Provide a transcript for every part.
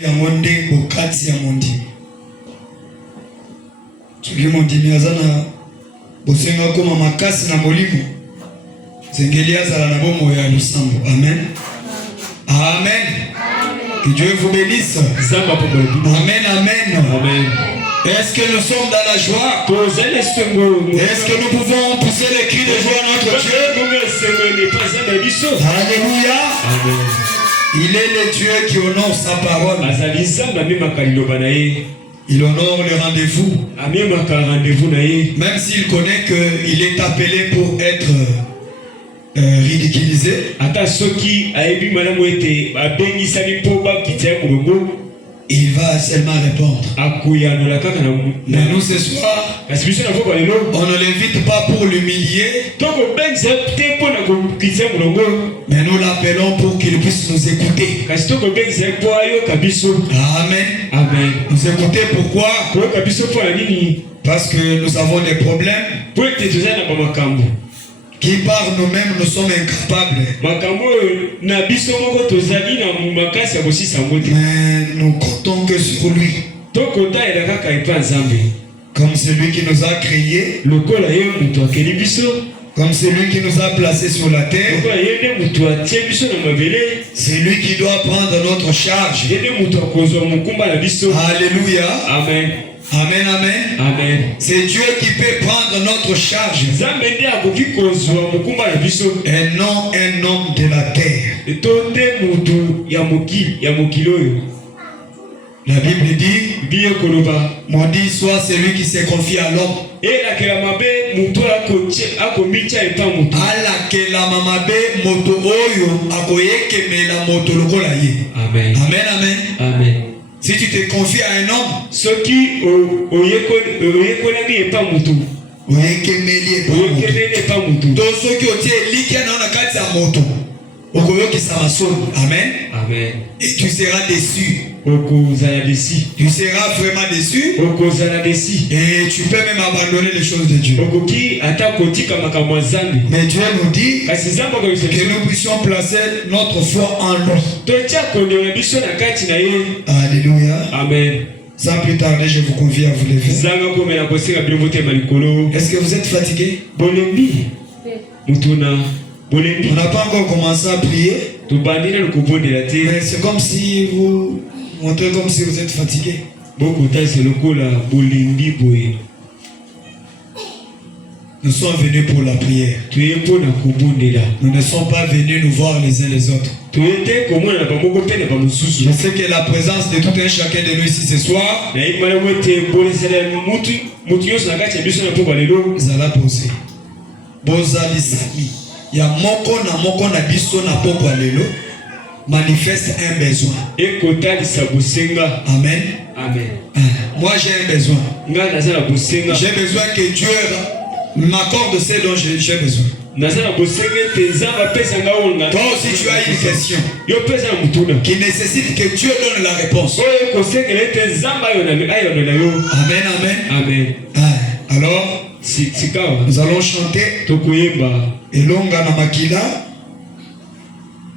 Yamonde bokati ya mondimi. Tuki mondimi azana bosenga koma makasi na molimo. Zengeli azala na bomo ya lusambo. Amen. Amen. Que Dieu vous bénisse. Amen, amen. Amen. Est-ce que nous sommes dans la joie? Est-ce que nous pouvons pousser les cris de joie à notre Dieu? Alléluia. Amen. Il est le Dieu qui honore sa parole. Il honore le rendez-vous. Même s'il connaît qu'il est appelé pour être ridiculisé. Il va seulement répondre. Mais nous ce soir, on ne l'invite pas pour l'humilier, mais nous l'appelons pour qu'il puisse nous écouter. Amen. Amen. Nous écouter pourquoi? Parce que nous avons des problèmes qui par nous-mêmes nous sommes incapables. Mais nous comptons que sur lui. Comme celui qui nous a créés, comme celui qui nous a placés sur la terre, c'est lui qui doit prendre notre charge. Alléluia. Amen. Amen, amen. Amen. C'est Dieu qui peut prendre notre charge. Et non un homme de la terre. La Bible dit, maudit soit celui qui se confie à l'homme. Amen. Amen, amen. Amen. Si tu te confies à un homme, amen. Amen. Et tu seras déçu. Tu seras vraiment déçu. Et tu peux même abandonner les choses de Dieu. Mais Dieu nous dit que nous puissions placer notre foi en lui. Alléluia. Amen. Sans plus tarder, je vous convie à vous lever. Est-ce que vous êtes fatigué? On n'a pas encore commencé à prier. Mais c'est comme si vous montrez comme si vous êtes fatigué. Nous sommes venus pour la prière. Nous ne sommes pas venus nous voir les uns les autres. Je sais que la présence de tout un chacun de nous ici ce soir, vous allez poser. Il y a moko na biso na poko alelo manifeste un besoin. Amen. Amen. Moi j'ai un besoin. J'ai besoin que Dieu m'accorde ce dont j'ai besoin. Toi aussi tu as une question qui nécessite que Dieu donne la réponse. Amen, amen. Amen. Alors nous allons chanter Elonga na makila.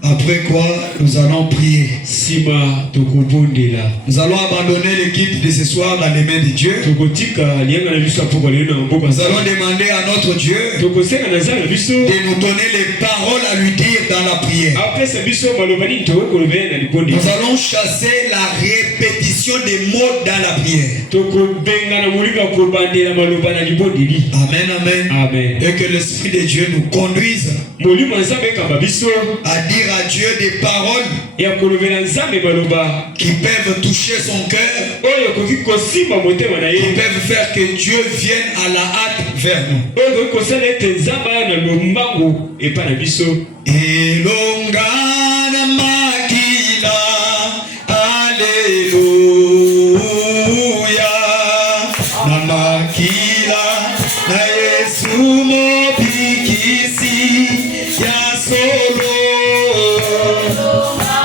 Après quoi, nous allons prier. Nous allons abandonner l'équipe de ce soir dans les mains de Dieu. Nous allons demander à notre Dieu de nous donner les paroles à lui dire dans la prière. Nous allons chasser la répétition des mots dans la prière. Amen, amen. Amen. Et que l'Esprit de Dieu nous conduise à dire à Dieu des paroles qui peuvent toucher son cœur, qui peuvent faire que Dieu vienne à la hâte vers nous. Elonga na makila, alléluia, na makila, na Yesu mobikisi ya solo. Elonga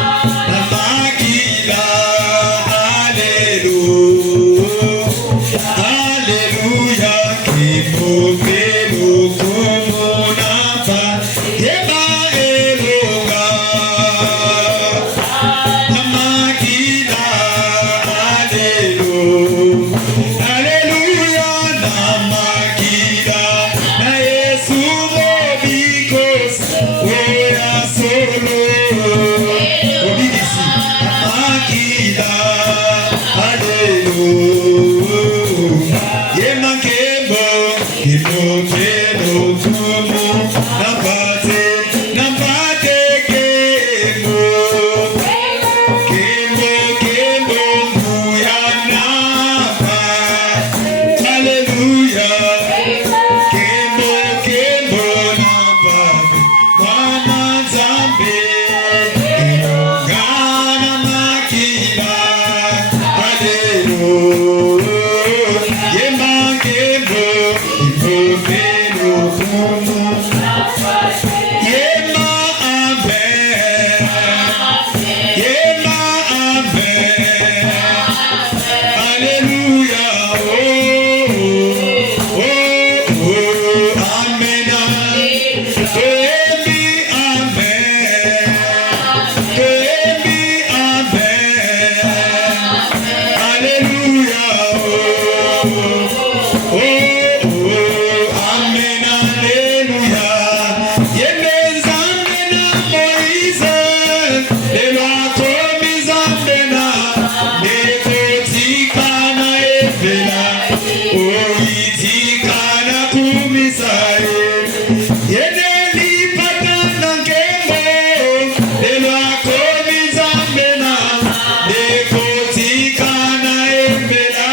makila. Alléluia. Yema kembo, kembo kembo kumu. Napate, napate kembo. Kembo kembo muyanapa. Alléluia. Kembo kembo napate. Mwana Nzambe. Ilongana makila. Alléluia. Yema kembo, kembo kembo kumu. Yema abe. Yema abe. Alléluia. Oh, oh, oh, amen. Kemi abe. Kemi abe. Alléluia. Oh, oh, amen. Alléluia. Yeme Nzambe na Moïse. Lelo akomi Nzambe na nekotikana evela. Oitikana kumisaye. Yene lipatana nkembo. Lelo akomi Nzambe na nekotikana evela.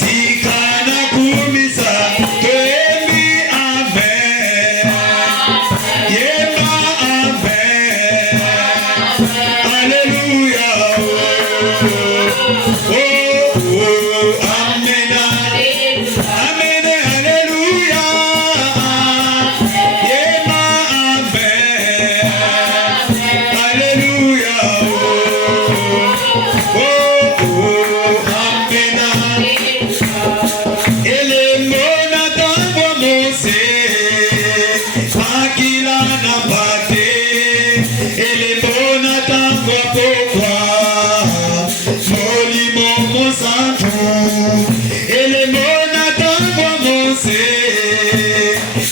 Tikana kumisa. Kemi abe. Yema abe. Alléluia. Oh, oh, amen. Amen. Alléluia. Yema abe. Alléluia. Oh, oh, amen. Elemona tango mose, makila na bate. Elemona tango pokwa, molimo mosantu. Elemona tango mose,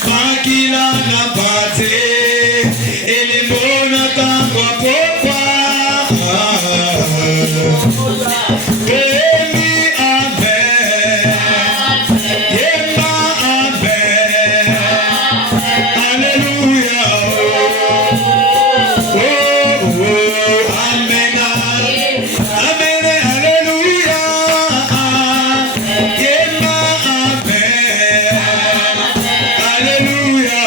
makila na bate. Elemona tango pokwa. Kemi abe. Yema abe. Alléluia. Oh, oh, amen. Amen. Alléluia. Yema abe. Alléluia.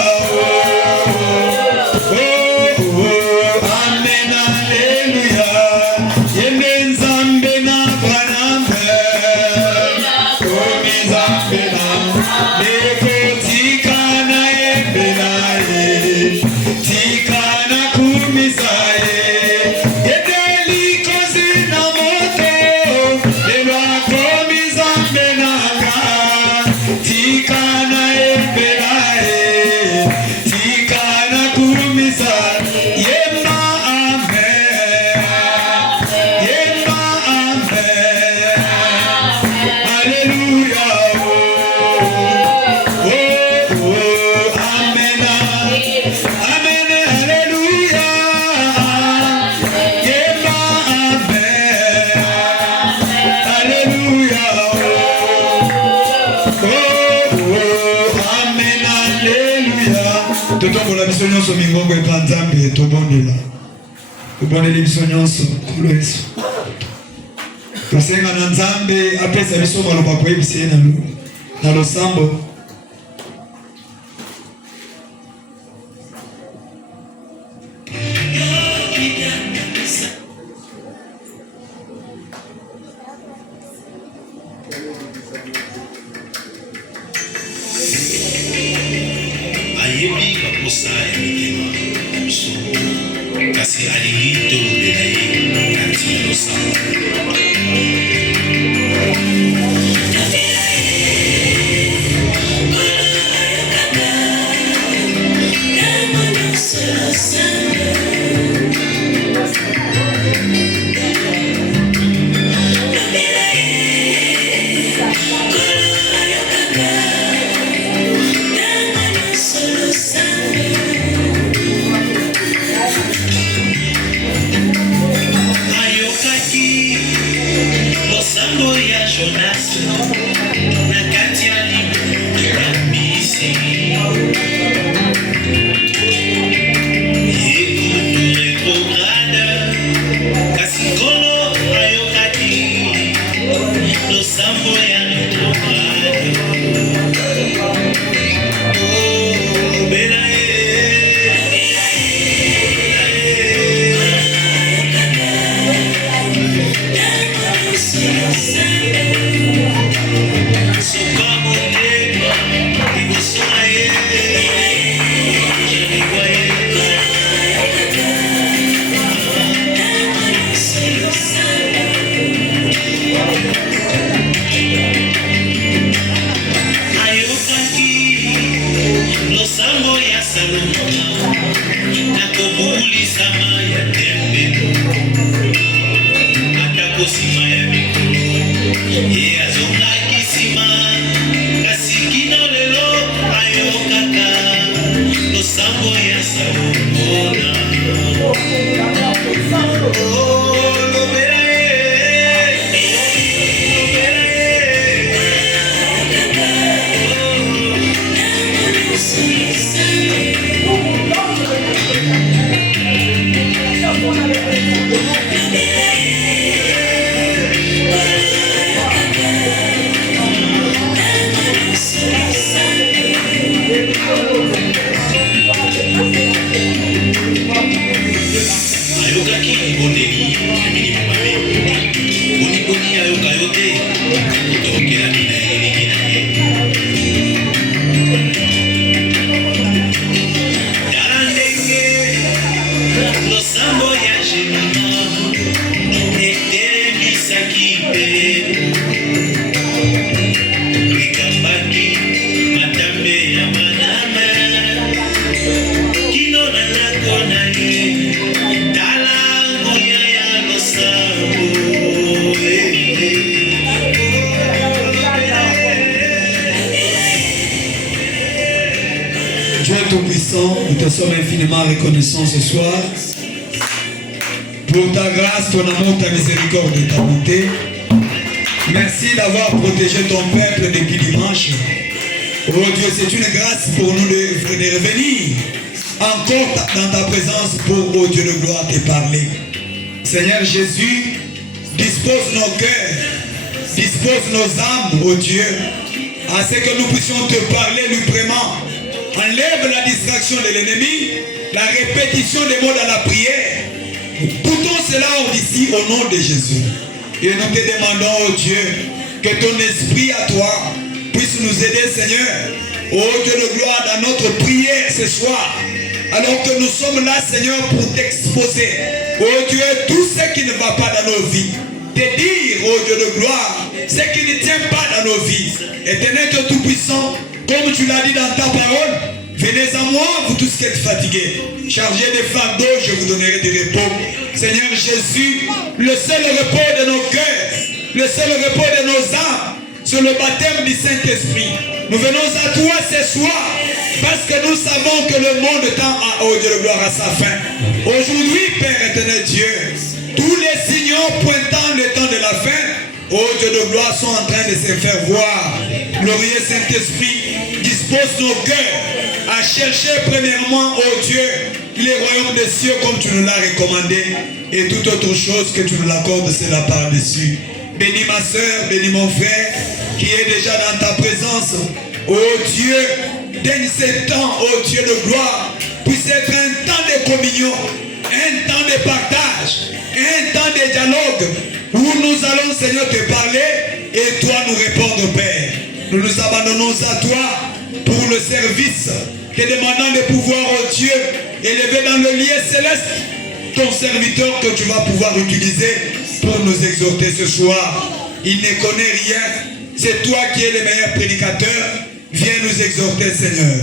Oh, oh, amen. Alléluia. Yeme Nzambe na Banambe. Komi Nzambe na nekotikana ebelaye. Tikana kumisaye. Yedeli kozi na moto. Lelo akomi Nzambe na ka. Tikana ebelaye. Tikana kumisa. Yema abe. Yema abe. Alléluia. Oh, oh, amen. Amen. Alléluia. Yema abe. Alléluia. Oh, oh, amen. Alléluia. Totombola biso nyonso mingongo epa Nzambe tobondela. Tobondeli biso nyonso nkolo Yesu. Tosenga na Nzambe apesa biso maloba koyebisa ye na losambo. Ayebi bakosa ya mitema na biso kasi alingi tolobela ye kati losambo. Nous te sommes infiniment reconnaissants ce soir pour ta grâce, ton amour, ta miséricorde et ta bonté. Merci d'avoir protégé ton peuple depuis dimanche. Oh Dieu, c'est une grâce pour nous de revenir encore dans ta présence pour, oh Dieu de gloire, te parler. Seigneur Jésus, dispose nos cœurs, dispose nos âmes, oh Dieu, à ce que nous puissions te parler librement. Enlève la distraction de l'ennemi, la répétition des mots dans la prière. Poutons cela ici au nom de Jésus. Et nous te demandons, oh Dieu, que ton esprit à toi puisse nous aider, Seigneur. Oh Dieu de gloire, dans notre prière ce soir. Alors que nous sommes là, Seigneur, pour t'exposer. Oh Dieu, tout ce qui ne va pas dans nos vies. Te dire, oh Dieu de gloire, ce qui ne tient pas dans nos vies. Éternel Dieu Tout-Puissant, comme tu l'as dit dans ta parole, venez à moi, vous tous qui êtes fatigués, chargés de fardeaux, je vous donnerai du repos. Seigneur Jésus, le seul repos de nos cœurs, le seul repos de nos âmes, sur le baptême du Saint-Esprit. Nous venons à toi ce soir, parce que nous savons que le monde tend à, oh Dieu de gloire, à sa fin. Aujourd'hui, Père éternel Dieu, tous les signaux pointant le temps de la fin, oh Dieu de gloire, sont en train de se faire voir. Glorieux Saint-Esprit, dispose nos cœurs à chercher premièrement, oh Dieu, les royaumes des cieux comme tu nous l'as recommandé, et toute autre chose que tu nous l'accordes, c'est la par-dessus. Bénis ma soeur, bénis mon frère, qui est déjà dans ta présence. Oh Dieu, daigne ce temps, oh Dieu de gloire, puisse être un temps de communion, un temps de partage, un temps de dialogue, où nous allons, Seigneur, te parler, et toi nous répondre, Père. Nous nous abandonnons à toi pour le service, te demandant de pouvoir, oh Dieu, élever dans le lieu céleste ton serviteur que tu vas pouvoir utiliser pour nous exhorter ce soir. Il ne connaît rien. C'est toi qui es le meilleur prédicateur. Viens nous exhorter, Seigneur.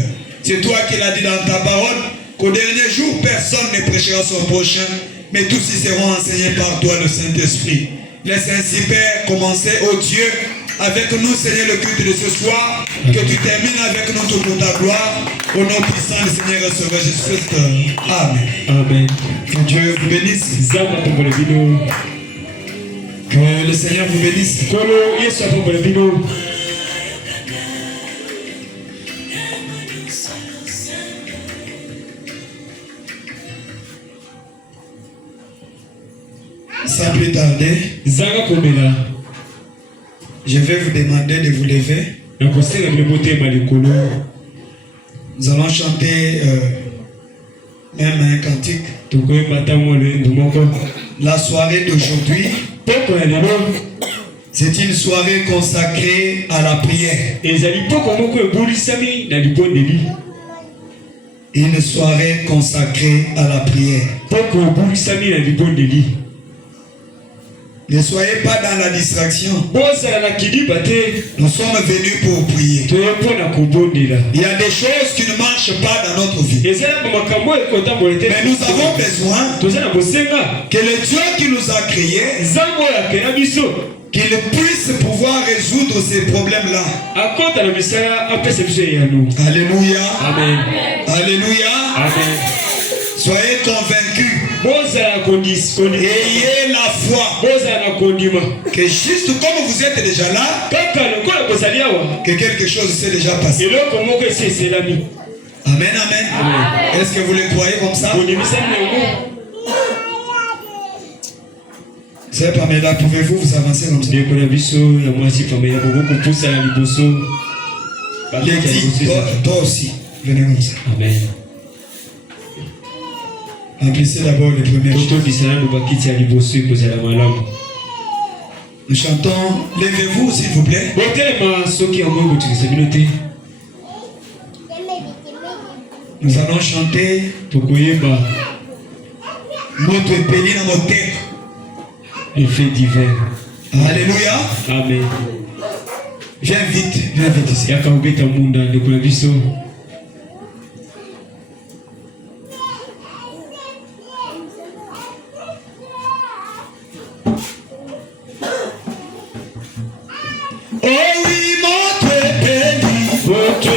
C'est toi qui l'as dit dans ta parole qu'au dernier jour, personne ne prêchera son prochain, mais tous y seront enseignés par toi, le Saint-Esprit. Laisse ainsi, Père, commencer, oh Dieu, avec nous, Seigneur, le culte de ce soir, que tu termines avec nous toute ta gloire, au nom puissant du Seigneur et Sauveur Jésus-Christ. Amen. Amen. Que Dieu vous bénisse. Que le Seigneur vous bénisse. Sans plus tarder, je vais vous demander de vous lever. Nous allons chanter même un cantique. La soirée d'aujourd'hui C'est une soirée consacrée à la prière. Une soirée consacrée à la prière. Ne soyez pas dans la distraction. Nous sommes venus pour prier. Il y a des choses qui ne marchent pas dans notre vie. Mais nous avons besoin que le Dieu qui nous a créés, qu'il puisse pouvoir résoudre ces problèmes-là. Alléluia. Amen. Alléluia. Amen. Soyez convaincus. Ayez la foi. Que juste comme vous êtes déjà là, que quelque chose s'est déjà passé. Amen, amen. Amen. Est-ce que vous le croyez comme ça? C'est pas mais là, pouvez-vous vous avancer comme ça? Toi aussi, venez comme ça. Amen. Remplissez d'abord les premières choses. Nous chantons, levez-vous s'il vous plaît. Nous allons chanter notre pays dans notre terre. Les faits divers. Alléluia. Amen. Viens vite ici. Oh oui, notre pays, votre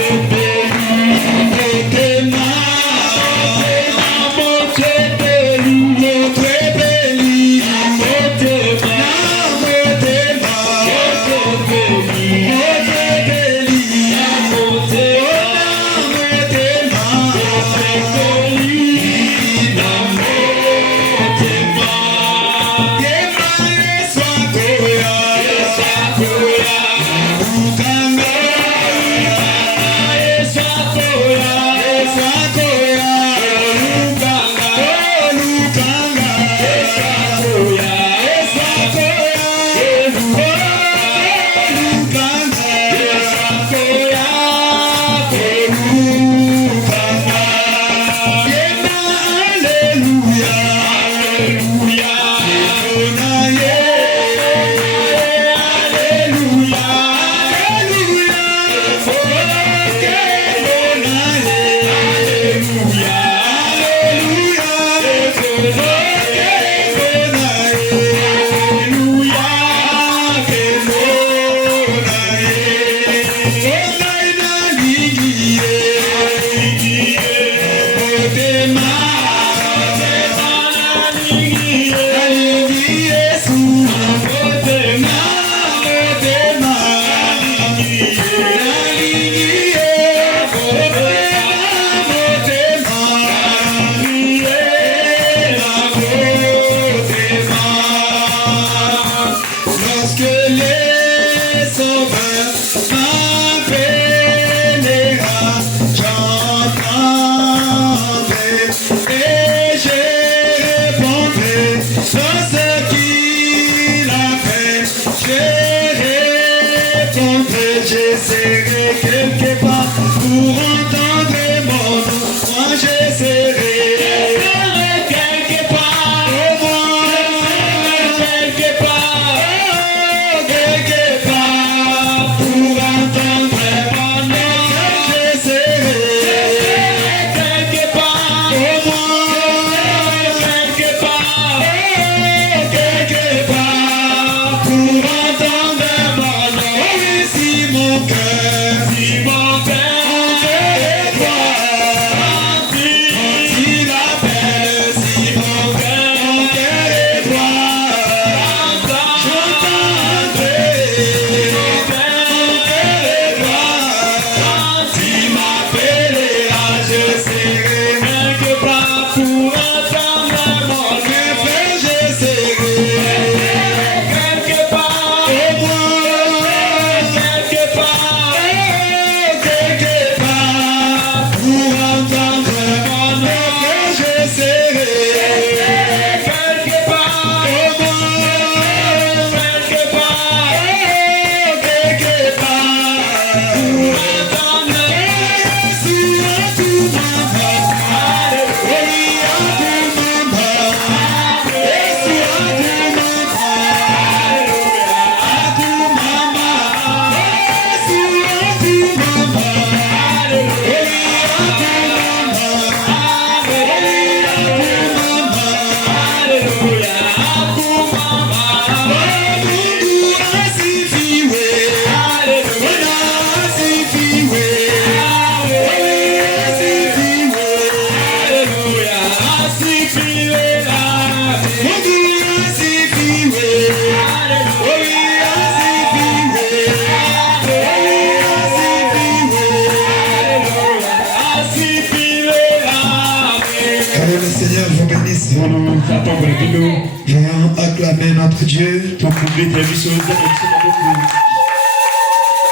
Venons acclamer notre Dieu.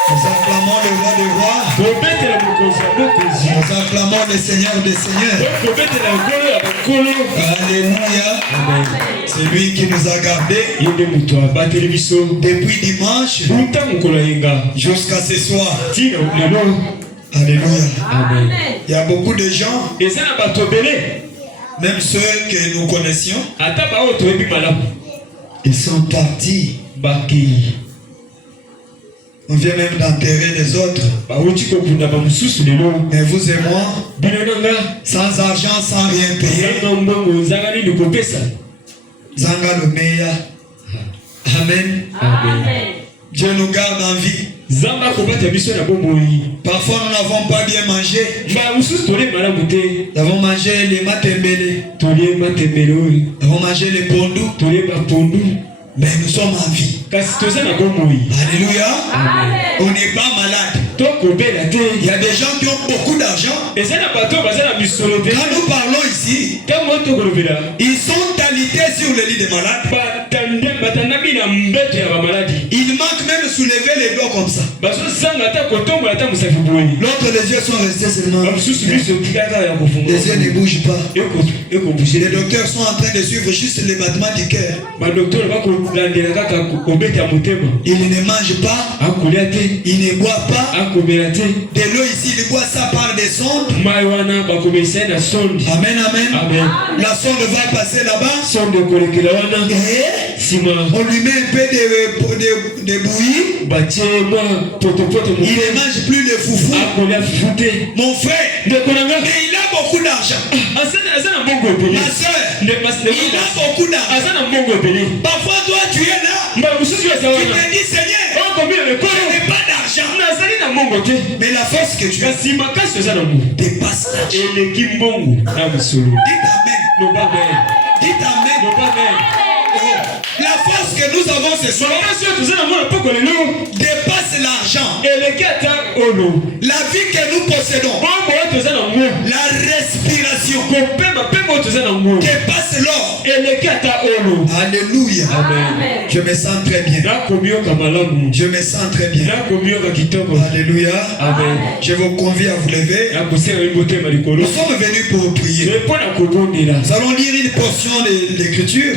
Nous acclamons le roi des rois. Nous acclamons le Seigneur des seigneurs. Alléluia. C'est lui qui nous a gardés depuis dimanche jusqu'à ce soir. Alléluia. Amen. Il y a beaucoup de gens, même ceux que nous connaissions, ils sont partis. On vient même d'enterrer les autres. Mais vous et moi, sans argent, sans rien payer, Zanga le meilleur. Amen. Amen. Dieu nous garde en vie. Parfois nous n'avons pas bien mangé. Nous avons mangé les matembele. Nous avons mangé les pondous. Mais nous sommes en vie. Alléluia. Amen. On n'est pas malade. Il y a des gens qui ont beaucoup d'argent. Quand nous parlons ici, ils sont alités sur le lit des malades. Ils manquent même de soulever les doigts comme ça. L'autre, les yeux sont restés seulement. Les yeux ne bougent pas. Les docteurs sont en train de suivre juste les battements du cœur. Ils ne mangent pas. Ils ne boivent pas. De l'eau ici, ils boivent ça par des sondes. Amen, amen. La sonde va passer là-bas. On lui met un peu de bouillie. Il ne mange plus le foufou. Mon frère, mais il a beaucoup d'argent. Ma soeur, il a beaucoup d'argent. Parfois, toi, tu es là. Tu te dis, Seigneur, je n'ai pas d'argent. Mais la force que tu as dépasse l'argent. Dites amen. Dites amen. La force que nous avons ce soir dépasse l'argent. La vie que nous possédons, la respiration dépasse l'or. Alléluia. Amen. Je me sens très bien. Je me sens très bien. Alléluia. Amen. Je vous convie à vous lever. Nous sommes venus pour prier. Nous allons lire une portion de l'écriture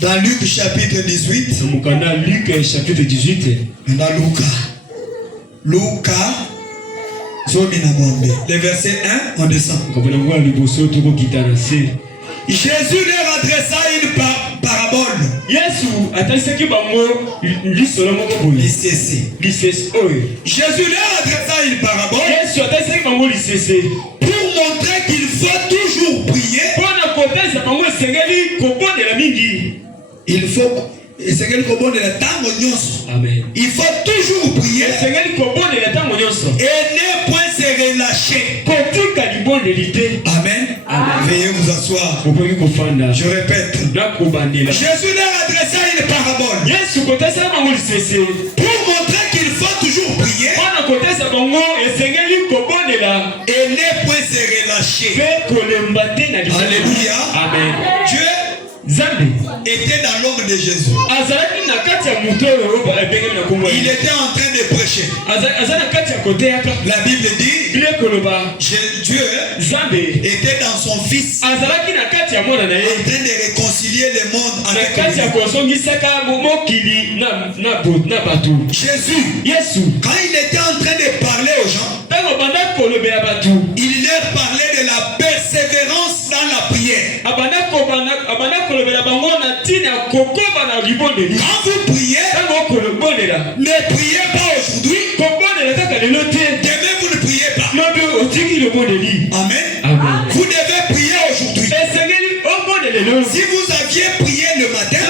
dans Luc chapitre 18. Dans Luca. Le verset 1, on descend. Jésus leur adressa une parabole. Jésus leur adressa une parabole pour montrer qu'il faut toujours prier. Il faut il faut toujours prier et ne point se relâcher. Amen. Veuillez vous asseoir. Je répète. Jésus leur adressa une parabole pour montrer qu'il faut toujours prier et ne point se relâcher. Alléluia. Amen. Dieu était dans l'ombre de Jésus. Il était en train de prêcher. La Bible dit Dieu était dans son fils en train de réconcilier le monde avec lui. Jésus, quand il était en train de parler aux gens, il leur parlait de la persévérance dans la prière. Quand vous priez, ne priez pas aujourd'hui. Demain vous ne priez pas. Amen. Vous devez prier aujourd'hui. Si vous aviez prié le matin,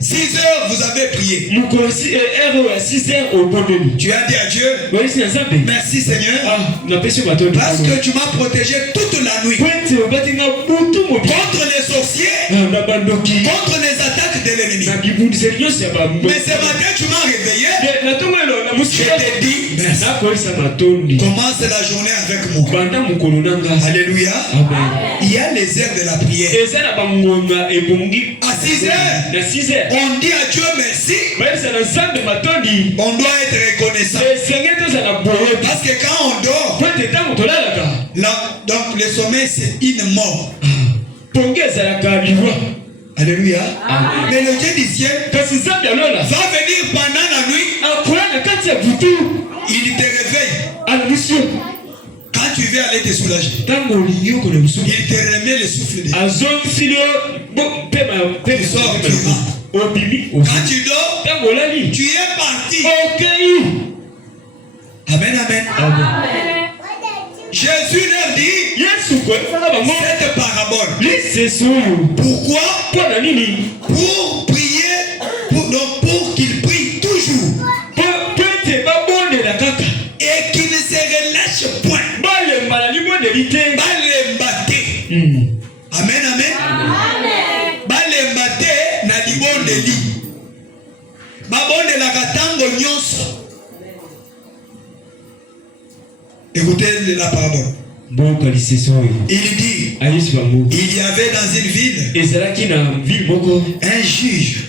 6 heures vous avez prié. Tu as dit à Dieu, merci Seigneur, parce que tu m'as protégé toute la nuit. contre les sorciers, contre les attaques de l'ennemi. Mais ce matin, tu m'as réveillé. Je t'ai dit, commence la journée avec moi. Alléluia. Il y a les heures de la prière. À 6 heures, on dit à Dieu merci. On doit être reconnaissant. Parce que quand on dort, donc le sommeil c'est une mort. Alléluia. Mais le Dieu du ciel va venir pendant la nuit. Il te réveille. Quand tu veux aller te soulager, il te remet le souffle de tu sors, tu rentres. Quand tu dors, tu es parti. Amen, amen. Jésus leur dit cette parabole. Pourquoi? Pour prier, pour qu'ils prient toujours. Et qu'ils ne se relâchent point. Amen, amen. Balembate na libondeli. Babondela katango nyonso. Écoutez la parabole. Il dit, il y avait dans une ville un juge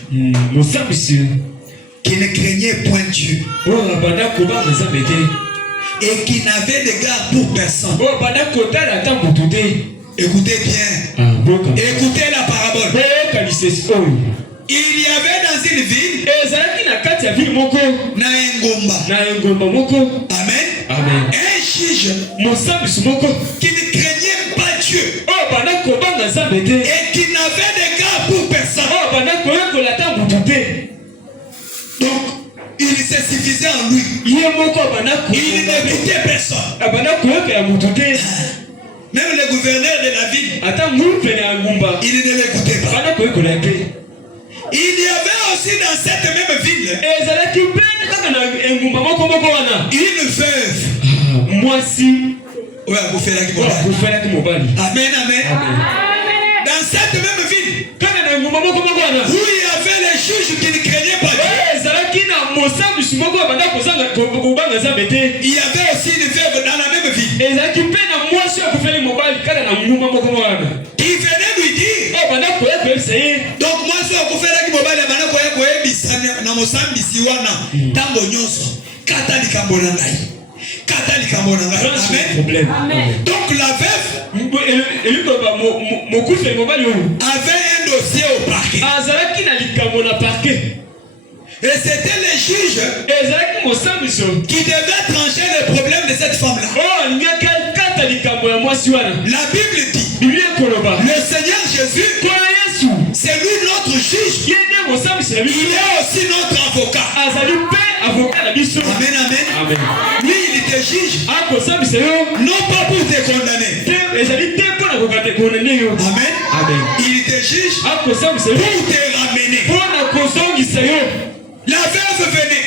qui ne craignait point Dieu et qui n'avait d'égard pour personne. Écoutez bien. Écoutez la parabole. Il y avait dans une ville Amen. Un juge qui ne craignait pas Dieu et qui n'avait d'égard pour personne. Donc, il se suffisait en lui. Il n'écoutait personne. Même le gouverneur de la ville, il ne l'écoutait pas. Il y avait aussi dans cette même ville une veuve. Amen, amen. Dans cette même ville où il y avait les juges qui ne craignaient pas Dieu, il y avait aussi une veuve dans la même ville qui venait lui dire, donc moi je donc la veuve avait un dossier au parquet. Et c'était les juges qui devaient trancher le problème de cette femme-là. La Bible dit, le Seigneur Jésus, c'est lui notre juge. Il est aussi notre avocat. Amen, amen. Lui, il était juge. Non pas pour te condamner. Amen. Il était juge pour te ramener. La veuve venait.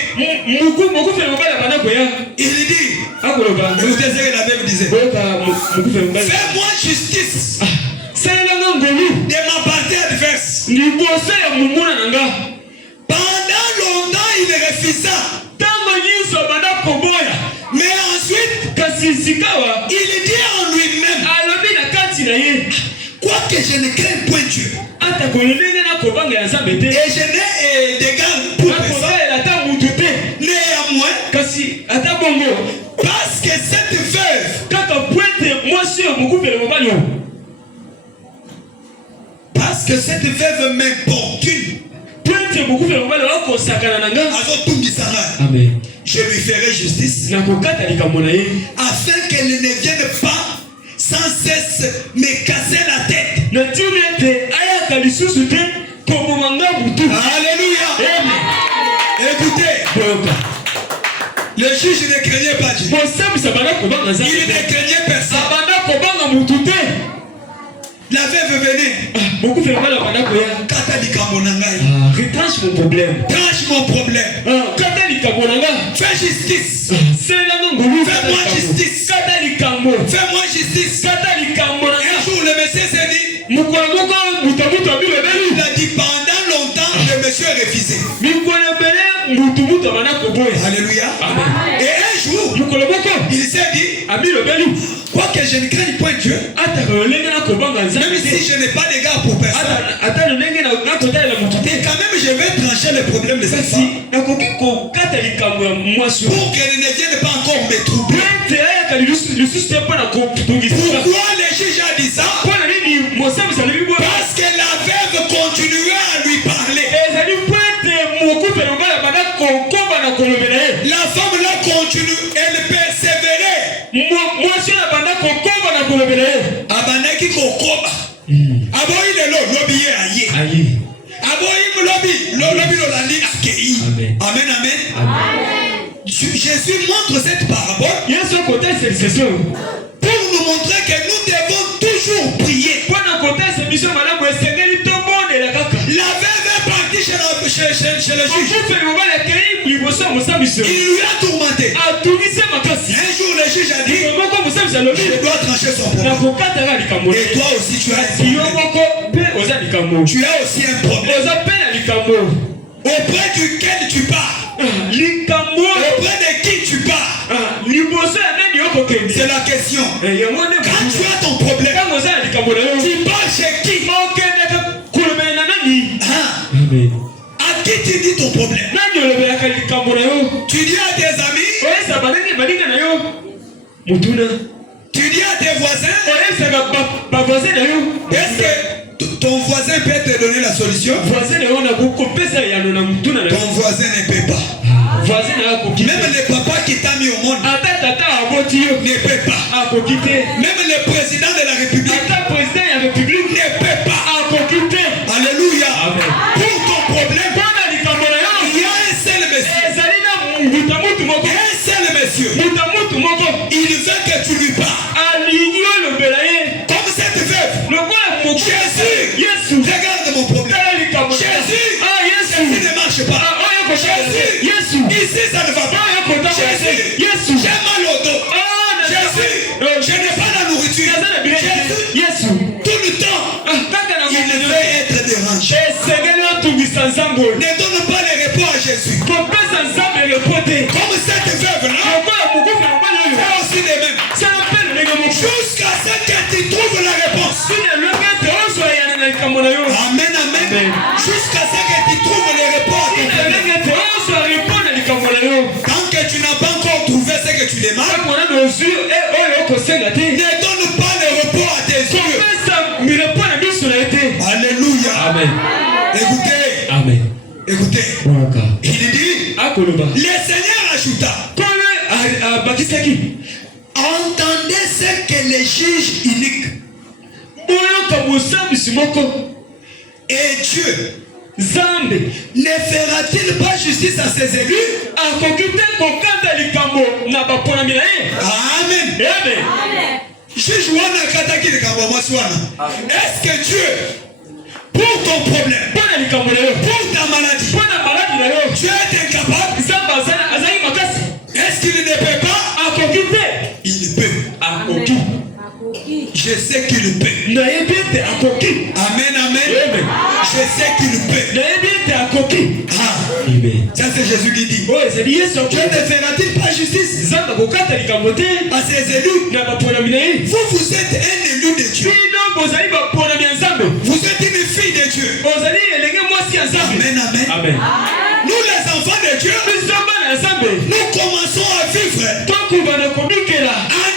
Il dit, écoutez ce que la veuve disait, fais-moi justice de ma partie adverse. Pendant longtemps il refusa, mais ensuite il dit en lui-même, quoique je ne crains point Dieu et je n'ai d'égard pour personne, néanmoins parce que cette veuve m'importune, je lui ferai justice afin qu'elle ne vienne pas sans cesse me casser la tête. Alléluia. Écoutez, le juge ne craignait pas Dieu. Il ne craignait personne. La veuve venait. Retranche mon problème. Tranche mon problème. Fais justice. Fais-moi justice. Fais-moi justice. Un jour, Il a dit pendant longtemps, le monsieur est refusé. Alléluia. Et un jour, il s'est dit, quoique je ne craigne point Dieu, même si je n'ai pas d'égard pour personne, et quand même je vais trancher le problème de cette femme pour qu'elle ne vienne pas encore me troubler. Pourquoi le juge a dit ça? Parce que la veuve continuait à lui parler. La femme là continue, elle persévérait. Abanaki kokoba. Aboyi lelo lobi ye aye. Aboyi lobi lolandi akei. Amen, amen. Jésus montre cette parabole pour nous montrer que nous devons toujours prier. La veuve est partie chez le juge. Il lui a tourmenté. Un jour le juge a dit, je dois trancher son problème. Et toi aussi tu as un problème. Tu as aussi un problème auprès duquel tu pars. Auprès de qui tu pars? C'est la question. Quand tu as ton problème, tu pars chez qui? À qui tu dis ton problème? Tu dis à tes amis? Tu dis à tes voisins? Est-ce que ton voisin peut te donner la solution? Ton voisin ne peut pas. Même le papa qui t'a mis au monde ne peut pas. Même le président de la République ne peut pas. Alléluia. Pour ton problème, il y a un seul monsieur. Il veut que tu lui parles. Comme cette veuve. Jésus, regarde mon problème. Jésus, ceci ne marche pas. Jésus, ici ça ne va pas. Jésus, j'ai mal au dos. Jésus, je n'ai pas la nourriture. Jésus, tout le temps, il veut être dérangé. Ne donne pas les repos à Jésus. Comme cette veuve-là, fais aussi les mêmes. Jusqu'à ce que tu trouves la réponse. Amen, amen. Jusqu'à ce que tu trouves les réponses. Tant que tu n'as pas encore trouvé ce que tu demandes, ne donne pas le repos à tes yeux. Alléluia. Amen. Écoutez. Amen. Écoutez. Il dit, le Seigneur ajouta, entendez ce que les juges iniques et Dieu ne fera-t-il pas justice à ses élus? Amen. Juge wana kataki likambo mwasi wana. Est-ce que Dieu, pour ton problème, pour ta maladie, Dieu est incapable? Est-ce qu'il ne peut pas? Il peut. Je sais qu'il peut. Amen, amen. Je sais qu'il peut. Ça c'est Jésus qui dit. Dieu ne fera-t-il pas justice à ses élus? Vous êtes un élu de Dieu. Vous êtes une fille de Dieu. Amen, amen. Nous les enfants de Dieu, nous commençons à vivre en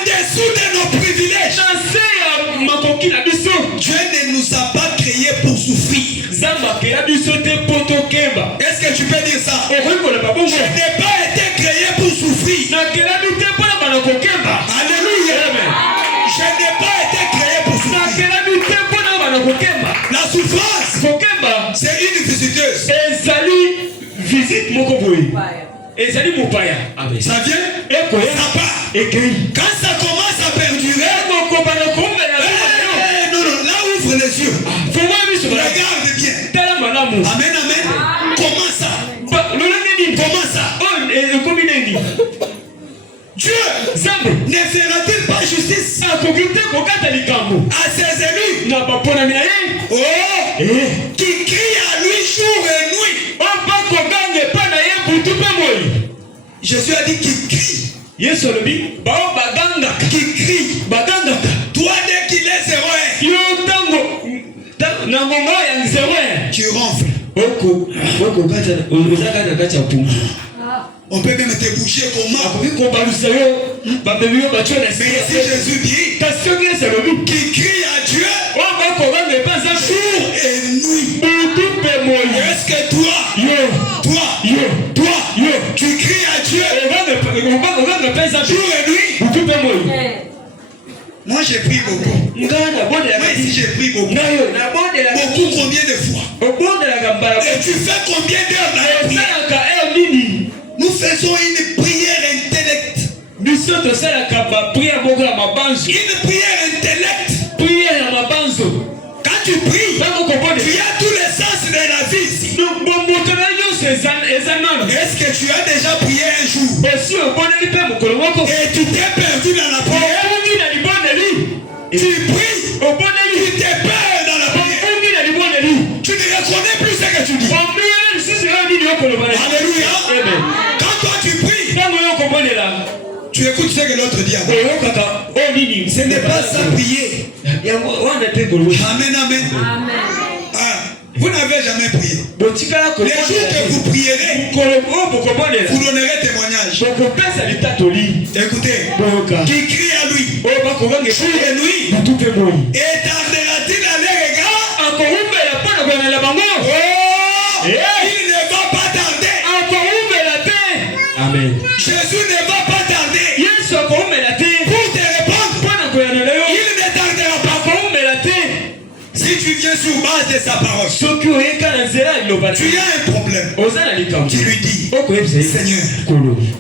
dessous de nos privilèges. Dieu ne nous a pas créés pour souffrir. Est-ce que tu peux dire ça? Je n'ai pas été créé pour souffrir. Alléluia. Je n'ai pas été créé pour souffrir. La souffrance, c'est une visiteuse. Ça vient, ça part. Quand ça commence à perdurer, non, là ouvre les yeux. Regarde bien. Amen, amen. Comment ça? Dieu ne fera-t-il pas justice à à ses élus, oh, qui crient à lui jour et nuit. Jésus a dit qu'il crie. Qui crie. Toi, dès qu'il est 0, tu ronfles. On peut même te bouger comment. Mais si Jésus dit qui crie à Dieu jour et nuit. Est-ce que toi, tu cries à Dieu jour et nuit? Moi j'ai pris beaucoup. Moi ici j'ai pris beaucoup. Beaucoup combien de fois? Et tu fais combien d'heures dans la prière? Nous faisons une prière intellect. Une prière intellect. Quand tu pries, tu as tous les sens de la vie ici. Est-ce que tu as déjà prié un jour et tu t'es perdu dans la prière? Tu pries, tu t'es perdu dans la prière. Tu ne reconnais plus ce que tu dis. Alléluia. Quand toi tu pries, tu écoutes ce que l'autre dit. Ce n'est pas ça prier. Amen, amen. Vous n'avez jamais prié. Les jours que vous prierez, vous donnerez témoignage. Écoutez, qui crie à lui jour et nuit, et tardera-t-il à les regards? Il ne va pas tarder. Amen. Jésus ne va pas tarder pour te répondre. Il ne tardera pas. Si tu viens sur base de sa parole, tu as un problème. Tu lui dis, Seigneur,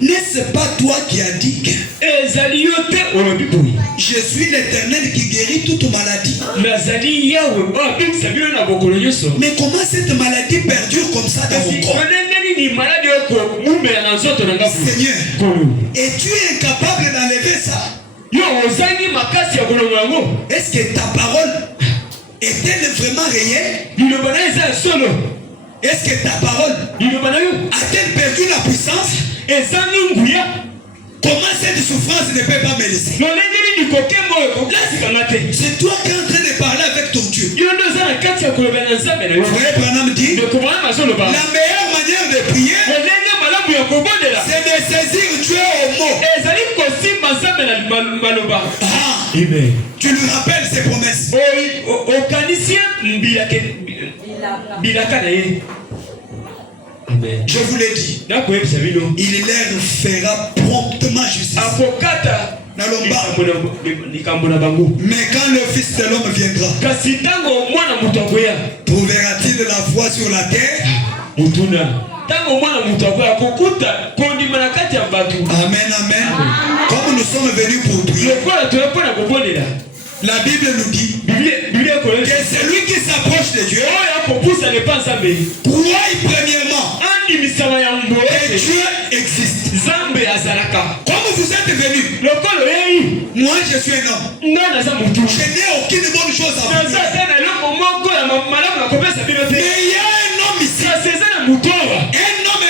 n'est-ce pas toi qui as dit que je suis l'Éternel qui guérit toute maladie? Mais comment cette maladie perdure comme ça dans mon corps? Seigneur, es-tu incapable d'enlever ça? Est-ce que ta parole est-elle vraiment réelle? Est-ce que ta parole a-t-elle perdu la puissance? Comment cette souffrance ne peut pas me laisser? C'est toi qui es en train de parler avec ton Dieu. Frère Branham dit, la meilleure manière de prier, c'est de saisir Dieu au mot. Amen. Tu lui rappelles ses promesses. Amen. Je vous l'ai dit, il leur fera promptement justice. Mais quand le Fils de l'homme viendra, trouvera-t-il la foi sur la terre? Amen, amen. Comme nous sommes venus pour prier, la Bible nous dit que celui qui s'approche de Dieu croit premièrement que Dieu existe. Comme vous êtes venus, moi je suis un homme. Je n'ai aucune bonne chose à vous dire. Mais il y a un homme ici, un homme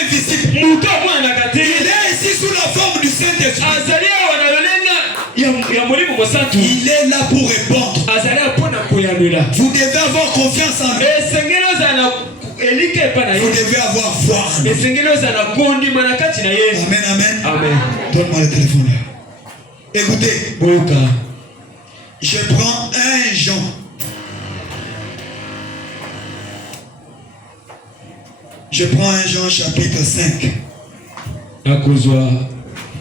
invisible. Il est ici sous la forme du Saint-Esprit. Il est là pour répondre. Vous devez avoir confiance en lui. Vous devez avoir foi. Amen, amen. Donne-moi le téléphone là. Écoutez, je prends 1 Jean. Je prends 1 Jean chapitre 5.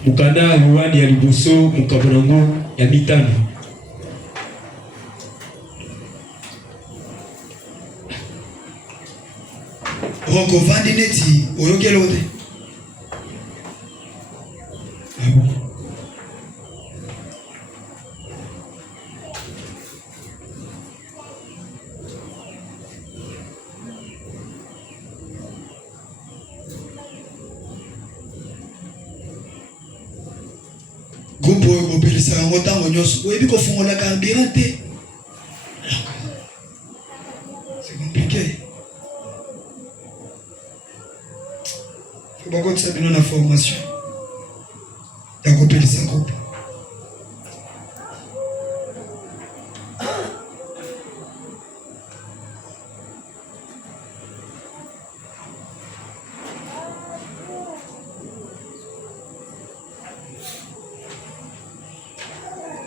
Mukanda yuani ya liboso mukabonango ya mitano. Roko vandi neti oyokelote. Groupe kopelisa yango ntango nyonso oyebi kofungola carburant te. C'est compliqué. Faut bakotisa bino na formation ya kopelisa groupe.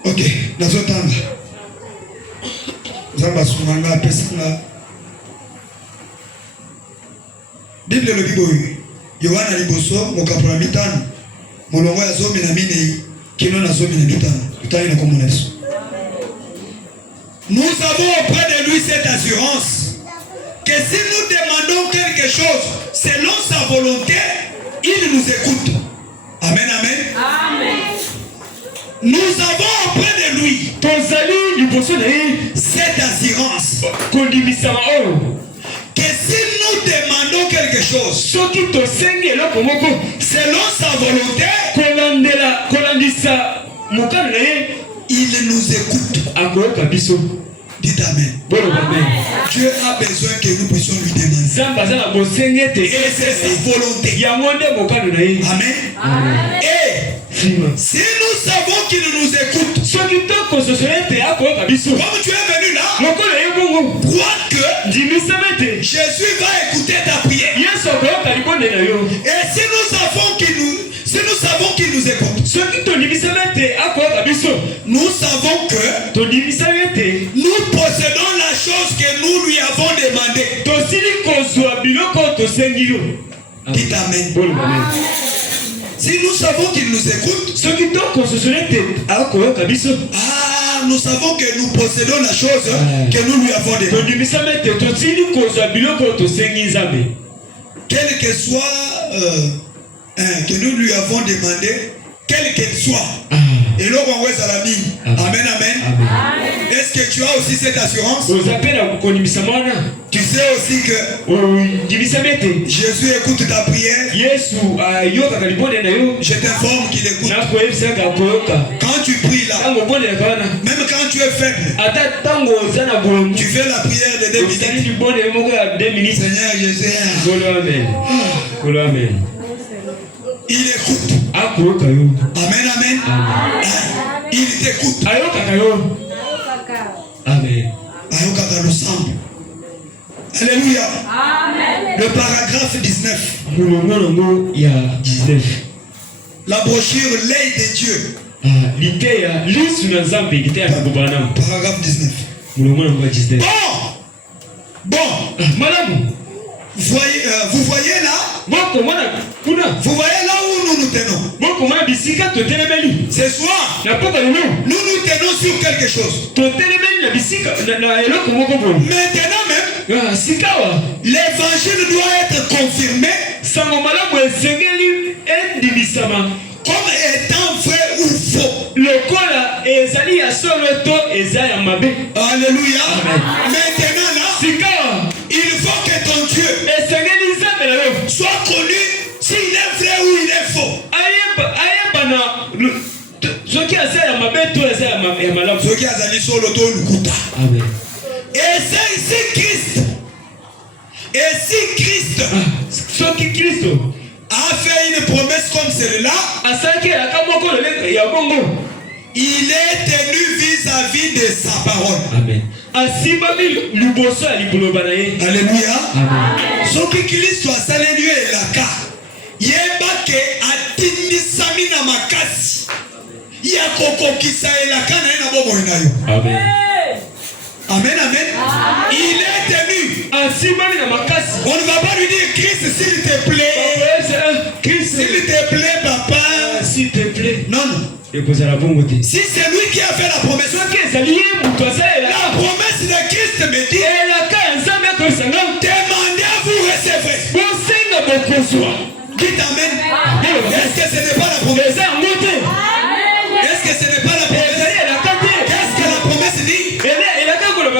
Ok, nazotanga nzamba sunganga apesanga Bible le Bible Yohana liboso mokapona mitano molongo ya 14 kino na 15 tutaina kwa Yesu. Nous avons auprès de lui cette assurance que si nous demandons quelque chose selon sa volonté, il nous écoute. Amen, amen. Amen. Nous avons auprès de lui cette assurance que si nous demandons quelque chose selon sa volonté, il nous écoute. Dites Amen. Dieu a besoin que nous puissions lui demander. Et c'est sa volonté. Amen. Amen. Et si nous savons qu'il nous écoute, comme tu es venu là, crois que Jésus va écouter ta prière. Et si nous savons qu'il nous écoute, nous savons que nous possédons la chose que nous lui avons demandé. Dites Amen. Si nous savons qu'il nous écoute, nous savons que nous possédons la chose que nous lui avons demandé. Quel que soit que nous lui avons demandé, quelle qu'elle soit. Et là, on voit ça. Amen, amen. Est-ce que tu as aussi cette assurance? Tu sais aussi que Jésus écoute ta prière. Je t'informe qu'il écoute. Quand tu pries là, même quand tu es faible, tu fais la prière de 2 minutes. Seigneur Jésus, il écoute. Amen, amen. Il t'écoute. Amen. Alléluia. Amen. Le paragraphe 19. La brochure l'œil de Dieu. Paragraphe 19. Bon. Vous voyez là? Vous voyez là où nous nous tenons? Ce soir, nous nous tenons sur quelque chose. Maintenant même, l'évangile doit être confirmé comme étant vrai ou faux. Alléluia. Maintenant là, il faut que ton Dieu soit connu s'il est vrai ou il est faux. Et si Christ a fait une promesse comme celle-là, il est tenu vis-à-vis de sa parole. Amen. Alléluia. Soki Kristo asaleli elaka yeba ke atindi sami na makasi ya kokokisa elaka na bobo na yo. Amen. Amen, amen. Il est tenu. On ne va pas lui dire Christ s'il te plaît. S'il te plaît papa. S'il te plaît. Non. Si c'est lui qui a fait la promesse, la promesse de Christ me dit demandez, vous recevrez. Dites Amen. Est-ce que ce n'est pas la promesse? Est-ce que ce n'est pas la promesse? Qu'est-ce que la promesse dit?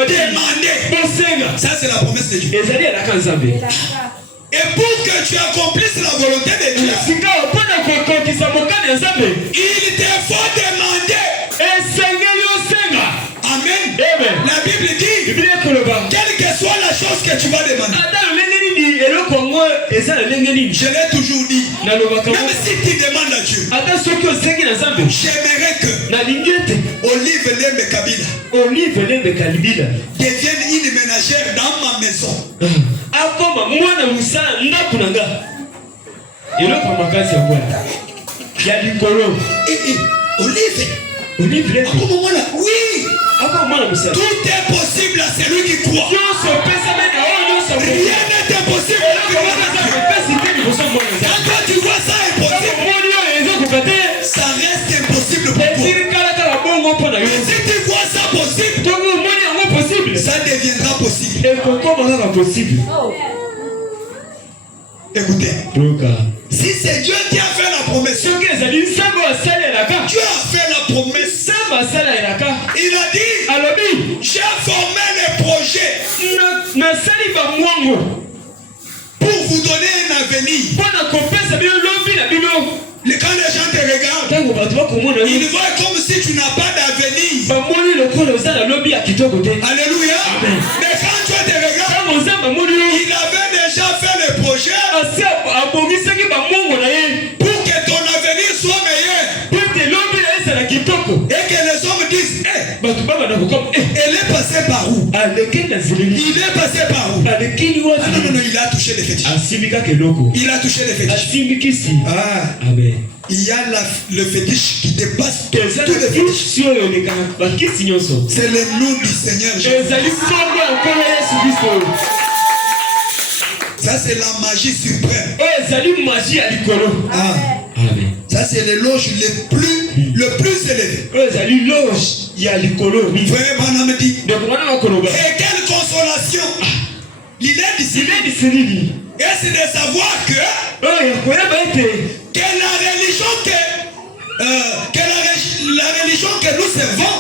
Demandez. Ça c'est la promesse de Dieu. Et pour que tu accomplisses la volonté de Dieu, il te faut demander. chose que tu vas demander. Je l'ai toujours dit. Même si tu demandes à Dieu, j'aimerais que Olive Lembe Kabila devienne une ménagère dans ma maison. Olive, oui, tout est possible à celui qui croit. Rien n'est impossible. Quand toi tu vois ça impossible, ça reste impossible pour toi. Mais si tu vois ça possible, ça deviendra possible. Écoutez, si c'est Dieu qui a fait la promesse, Dieu a fait la promesse. Il a dit, j'ai formé les projets pour vous donner un avenir. Quand les gens te regardent, ils voient comme si tu n'as pas d'avenir. Alléluia. Amen. Mais quand tu te regardes, il avait déjà fait le projet pour que ton avenir soit meilleur. Et que les hommes disent, elle est passée par où? Il est passé par où? Non, il a touché les fétiches. Il a touché les fétiches. Il y a le fétiche qui dépasse tous les fétiches. C'est le nom du Seigneur Jésus. Ça c'est la magie suprême. Ça c'est l'éloge le plus élevé. Frère Branham dit, et quelle consolation. Il est d'ici. Et c'est de savoir que la religion que nous servons,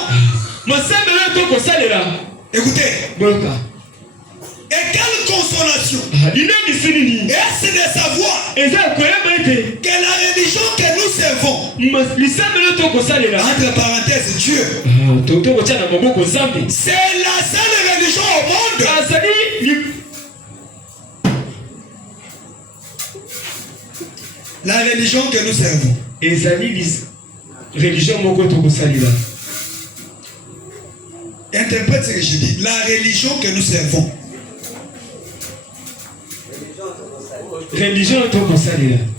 écoutez, et quelle consolation. Et c'est de savoir que la religion que nous servons, entre parenthèses Dieu, c'est la seule religion au monde la religion que nous servons. Interprète ce que je dis. La religion que nous servons.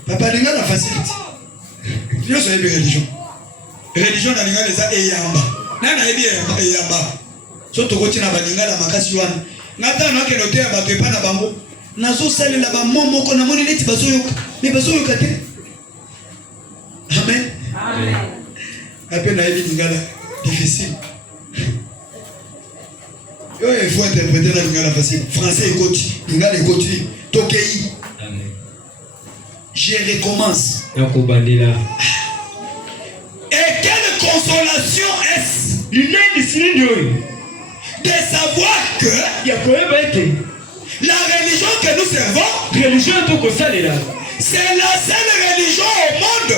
Papa, linga la facilité. Yo so yebi religion. Religion na linga leza eyamba. Na na yebi eyamba. So to kotina ba linga la makasi wana. Ngata na ke noter ba to pa na bango. Nazo salela ba momo ko na moni neti bazoyoka. Mais bazoyoka te. Amen. Amen. Appel na yebi linga la difficile. Yo il faut interpréter la linga la facile. Français écoute, linga écoute, tokei. Je recommence. Et quelle consolation est-ce de savoir que la religion que nous servons, c'est la seule religion au monde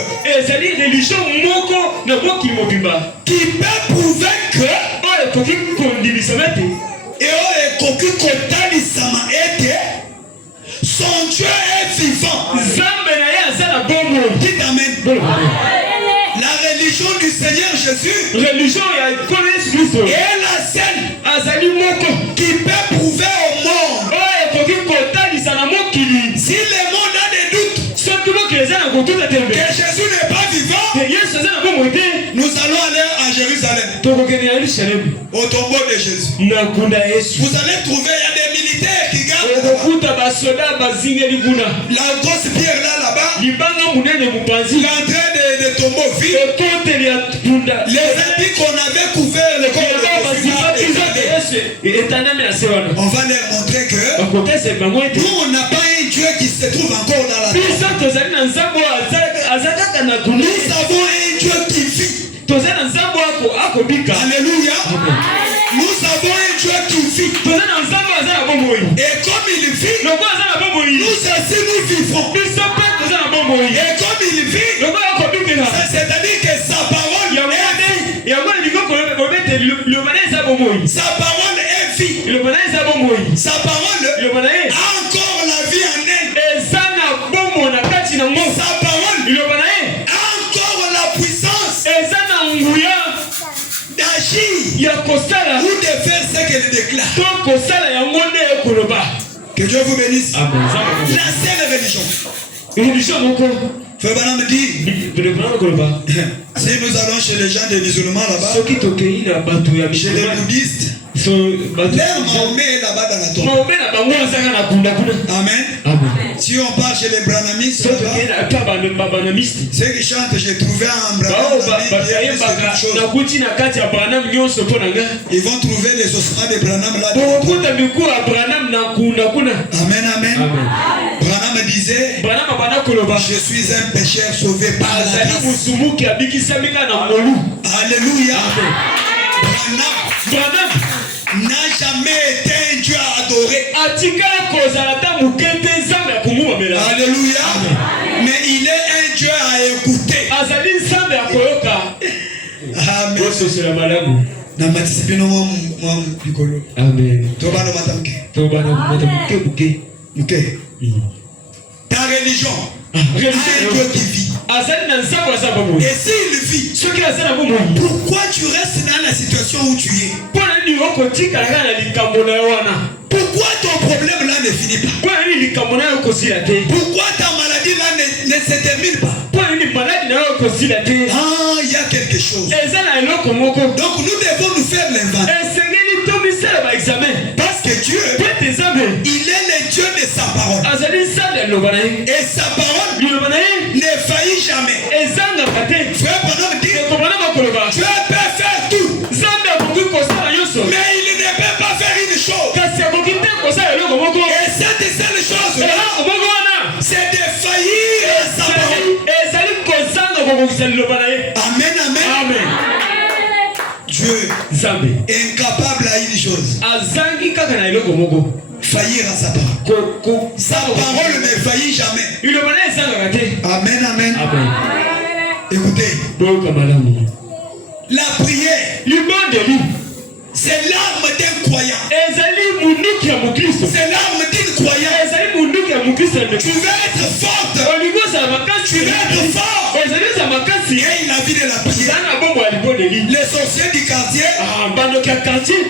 qui peut prouver que son Dieu est vivant. Dites amen. La religion du Seigneur Jésus est la seule qui peut prouver au monde. Si le monde a des doutes que Jésus n'est pas vivant, nous allons aller à Jérusalem, au tombeau de Jésus. Vous allez trouver, il y a des militaires qui gardent la grosse pierre là-bas, l'entrée des tombeaux vides, les habits qu'on avait couverts, le corps de Jésus. On va leur montrer que nous on n'a pas un Dieu qui se trouve encore dans la terre. Nous avons un Dieu qui vit. Alléluia. Nous avons un Dieu qui vit. Et comme il vit, nous aussi nous vivons. Et comme il vit, c'est-à-dire que sa parole est vie. Sa parole est vie. Sa parole a encore la vie en elle. Sa parole a encore la puissance d'agir ou de faire ce qu'elle déclare. Que Dieu vous bénisse. La seule religion. Frère Branham dit, si nous allons chez les gens des musulmans là-bas, chez les bouddhistes, leur Mahomet est là-bas dans la tombe. Amen. Si on part chez les branhamistes, ceux qui chantent, j'ai trouvé un Branham, ils vont trouver les ossements de Branham là. Amen, amen. Branham disait, je suis un pécheur sauvé par la grâce. Alléluia. Branham n'a jamais été un Dieu à adorer. Alléluia. Mais il est un Dieu à écouter. Amen. Ta religion a un Dieu qui vit. Et s'il vit, pourquoi tu restes dans la situation où tu es? Pourquoi ton problème là ne finit pas? Pourquoi ta maladie là ne se termine pas? Ah, il y a quelque chose. Donc nous devons nous faire l'inventaire. Parce que Dieu, il est le Dieu de sa parole. Et sa parole ne faillit jamais. Frère Branham dit, Dieu peut faire tout, mais il ne peut pas faire une chose. Et cette seule chose là, c'est de faillir à sa parole. Amen, amen. Dieu est incapable à une chose. Faillir à sa parole. Sa parole ne faillit jamais. Amen, amen. Écoutez, la prière, c'est l'arme d'un croyant. C'est l'arme d'une croyante. Tu veux être forte. Tu veux être fort. Et la vie de la prière. Les sorciers du quartier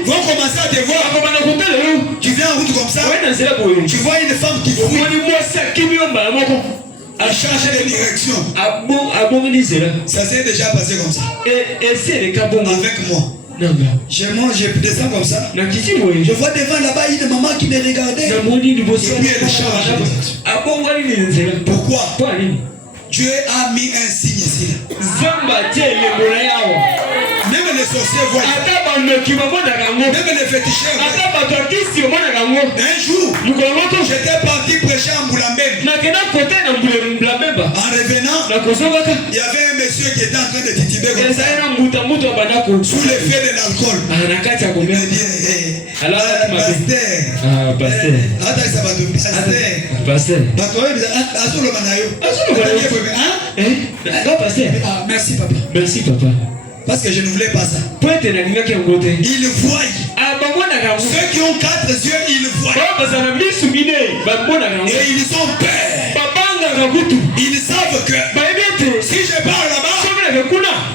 vont commencer à te voir. Tu viens en route comme ça. Tu vois une femme qui fouille. À changer de direction. Ça s'est déjà passé comme ça. Avec moi. Je mange, je descends comme ça. Je vois devant là-bas une maman qui me regardait. Et puis elle change. Pourquoi? Dieu a mis un signe ici. Même les sorciers voient. Même les féticheurs. Un jour, j'étais parti prêcher à Mboulambe. En revenant, il y avait un monsieur qui était en train de tituber comme ça. Sous l'effet de l'alcool. Il m'a dit, pasteur. Merci papa. Parce que je ne voulais pas ça. Ils voient. Ceux qui ont 4 yeux, ils voient. Et ils ont peur. Ils savent que si je parle là-bas,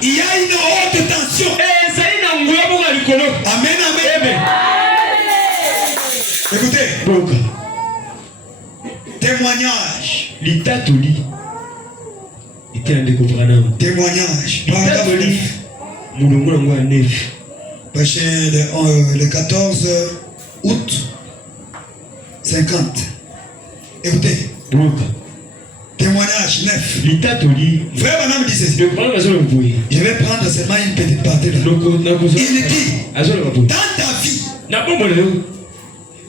il y a une haute tension. Amen, amen. Écoutez. Témoignage. Témoignage. Le 14 août 50. Écoutez. Témoignage 9. Frère Branham dit ceci. Je vais prendre seulement une petite partie là. Il dit, dans ta vie,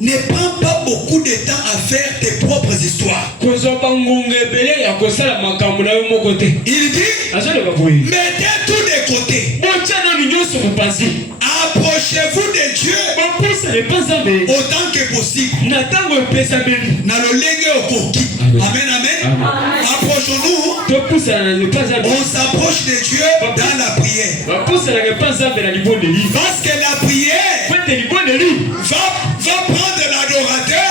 ne prends pas beaucoup de temps à faire tes propres histoires. Il dit, mettez tout de côté. Approchez-vous de Dieu autant que possible. Amen, amen. Approchons-nous. On s'approche de Dieu dans la prière. Parce que la prière va prendre l'adorateur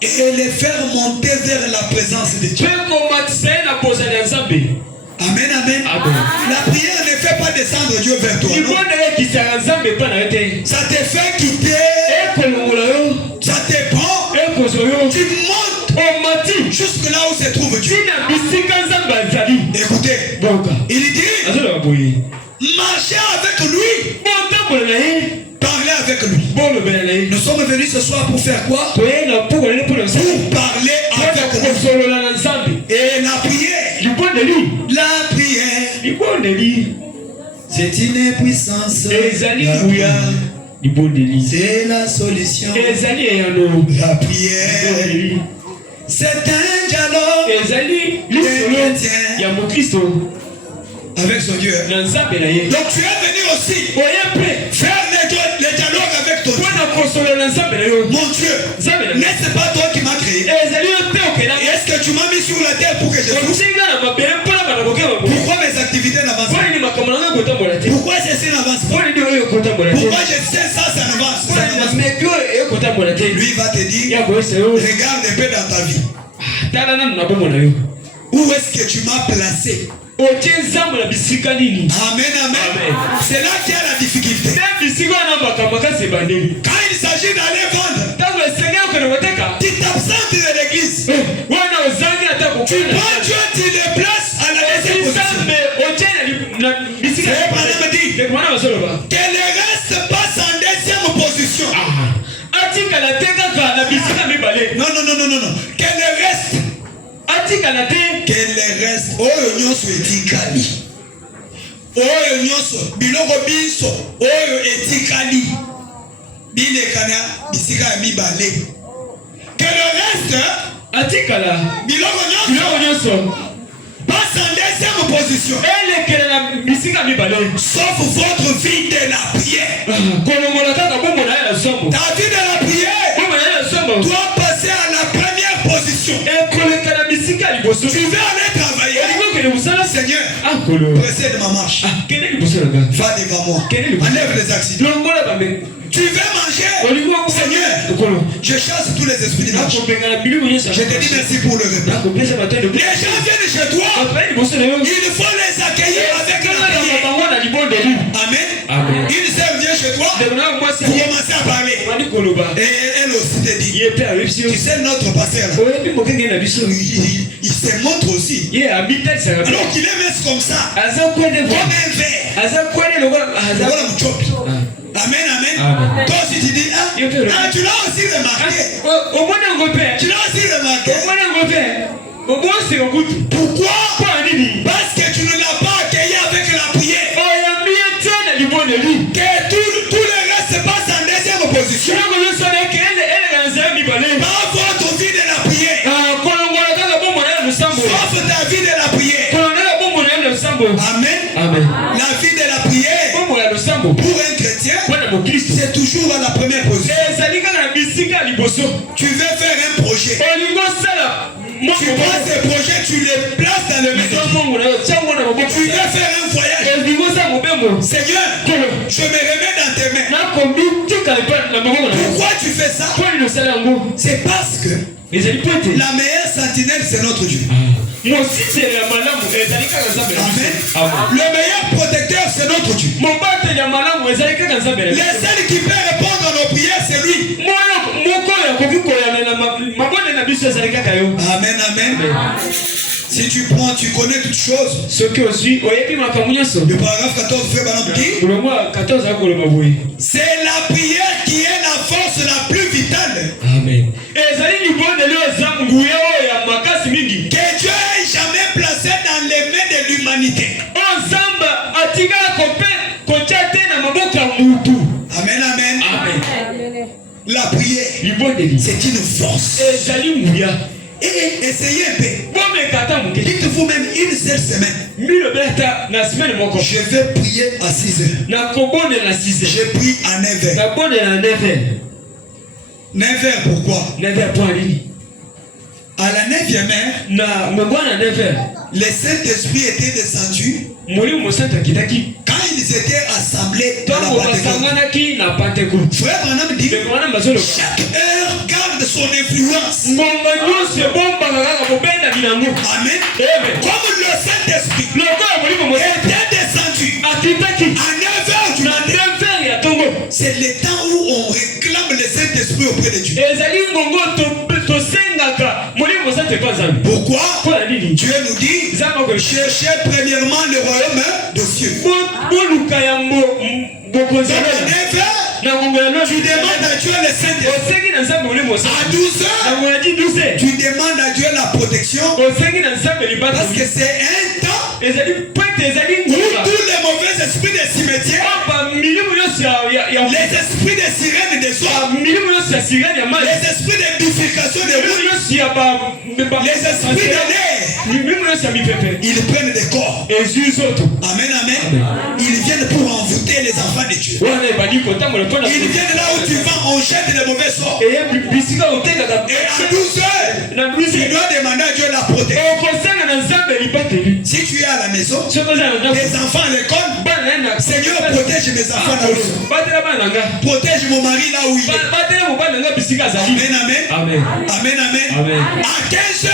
et les faire monter vers la présence de Dieu. Amen, amen. La prière ne fait pas descendre Dieu vers toi. Non? Ça te fait quitter. Ça te prend. Tu montes jusque là où se trouve Dieu. Écoutez, il dit marcher avec lui, parler avec lui. Nous sommes venus ce soir pour faire quoi? Pour parler avec lui. Et la prière, c'est une puissance. C'est la solution. La prière, c'est un dialogue avec son Dieu. Donc tu es venu aussi faire le dialogue avec ton Dieu. Mon Dieu, n'est-ce pas toi qui m'as créé? Est-ce que tu m'as mis sur la terre pour que je souffre? Pourquoi mes activités n'avancent pas? Pourquoi ceci n'avance pas? Pourquoi je sais ça n'avance pas? Lui va te dire, regarde un peu dans ta vie. Où est-ce que tu m'as placé? Amen, amen. C'est là qu'il y a la difficulté. Quand il s'agit d'aller vendre, tu t'absentes de l'église. Tu prends Dieu, tu le places à la deuxième position. Qu'elle reste passe en deuxième position. Non. Qu'elle reste. Qu'elle reste. Oyo nyonso etikali. Oyo nyonso biloko biso. Oyo etikali. Bilekana bisika ya mibale. Qu'elle reste. Biloko nyonso. Passe en deuxième position. Sauf votre vie de la prière. Ta vie de la prière doit passer à la première position. Tu veux aller travailler. Seigneur, précède ma marche. Va devant moi. Enlève les accidents. Tu veux manger. Seigneur, je chasse tous les esprits de marche. Je te dis merci pour le repas. Les gens viennent chez toi. Il faut les accueillir avec la prière. Amen. Une sœur vient chez toi pour commencer à parler. Et elle aussi te dit, tu sais notre pasteur là, il se montre aussi. Alors qu'il est mis comme ça, comme un verre. Amen. Toi aussi tu dis, tu l'as aussi remarqué. Tu l'as aussi remarqué. Pourquoi? Parce que tu ne l'as pas accueilli avec la prière. Que tout le reste se passe en deuxième position. Pas votre vie de la prière. Sauf ta vie de la prière. Amen. La vie de la prière pour un chrétien, c'est toujours à la première position. Tu veux faire un projet. Tu prends ces projets, tu les places dans le maison. Tu veux faire un voyage. Seigneur, je me remets dans tes mains. Pourquoi tu fais ça? C'est parce que la meilleure sentinelle, c'est notre Dieu. Amen. Le meilleur protecteur, c'est notre Dieu. Le seul qui peut répondre à nos prières, c'est lui. Amen. Si tu prends, tu connais toutes choses. Le paragraphe 14 fait c'est la prière qui est la force la plus vitale. Amen. Que Dieu ait jamais placé dans les mains de l'humanité. Amen. La prière, c'est une force. Et essayez un peu. Il te faut même une seule semaine. Je vais prier à 6 heures. Je prie à 9 heures. 9 heures pourquoi? À la 9e heure, le Saint-Esprit était descendu. Quand quand ils étaient assemblés dans la Pentecôte, frère Branham dit, chaque heure garde son influence. Amen. Comme le Saint-Esprit était descendu à 9h du matin, c'est le temps où on réclame le Saint-Esprit auprès de Dieu. Pourquoi? Dieu nous dit, cherchez premièrement le royaume de Dieu. Tu demandes à Dieu le Saint-Esprit. À 12h, tu demandes à Dieu la protection. Parce que c'est un temps où tous les mauvais esprits des cimetières, les esprits des sirènes des soirs, les esprits de bifurcation des routes, les esprits de l'air, ils prennent des corps. Amen, amen. Ils viennent pour envoûter les enfants de Dieu. Ils viennent là où tu vas, on jette les mauvais sorts. Et à 12h, tu dois demander à Dieu la protection. Si tu es à la maison, tes enfants à l'école, Seigneur, protège mes enfants là où ils sont. Protège mon mari là où il est. Amen, amen. Amen, amen. À 15h,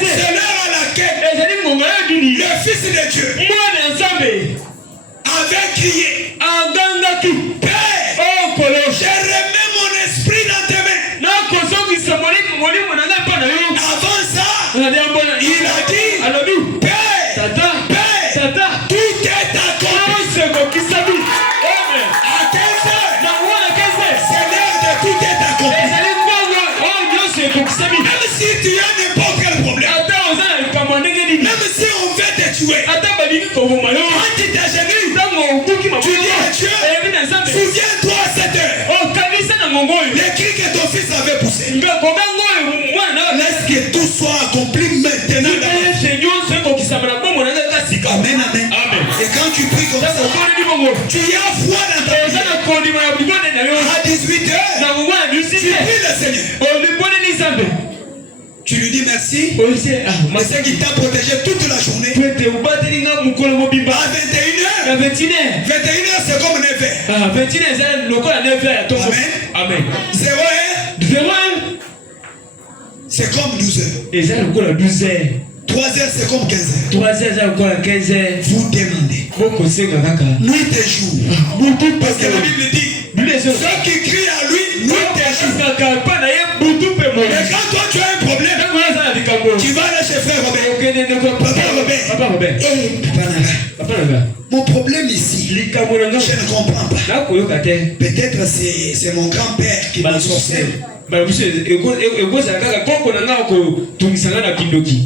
c'est l'heure à laquelle le Fils de Dieu avait crié, Père, je remets mon esprit dans tes mains. Avant ça, il a dit, Père, tout est accompli. À 15h, c'est l'heure de tout est accompli. Même si tu as n'importe quel problème, même si on veut te tuer, quand tu t'agenouilles, tu dis à Dieu, souviens-toi à cette heure, les cris que ton fils avait poussés. Laisse que tout soit accompli maintenant. Amen, amen. Et quand tu pries comme ça, tu y as foi dans ta vie. À 18h, tu pries le Seigneur. Tu lui dis merci. C'est qu'il t'a protégé toute la journée. À 21h, c'est comme 9h. Amen. 0h, c'est comme 12h. 3h, c'est comme 15h. Vous demandez. Nuit et jour. Parce que la Bible dit, ceux qui crient à lui, nuit et jour. Mais quand toi tu as un problème, tu vas aller chez frère Robert. Papa Robert. Papa Naga. Mon problème ici, je ne comprends pas. Peut-être c'est mon grand-père qui m'a sorti.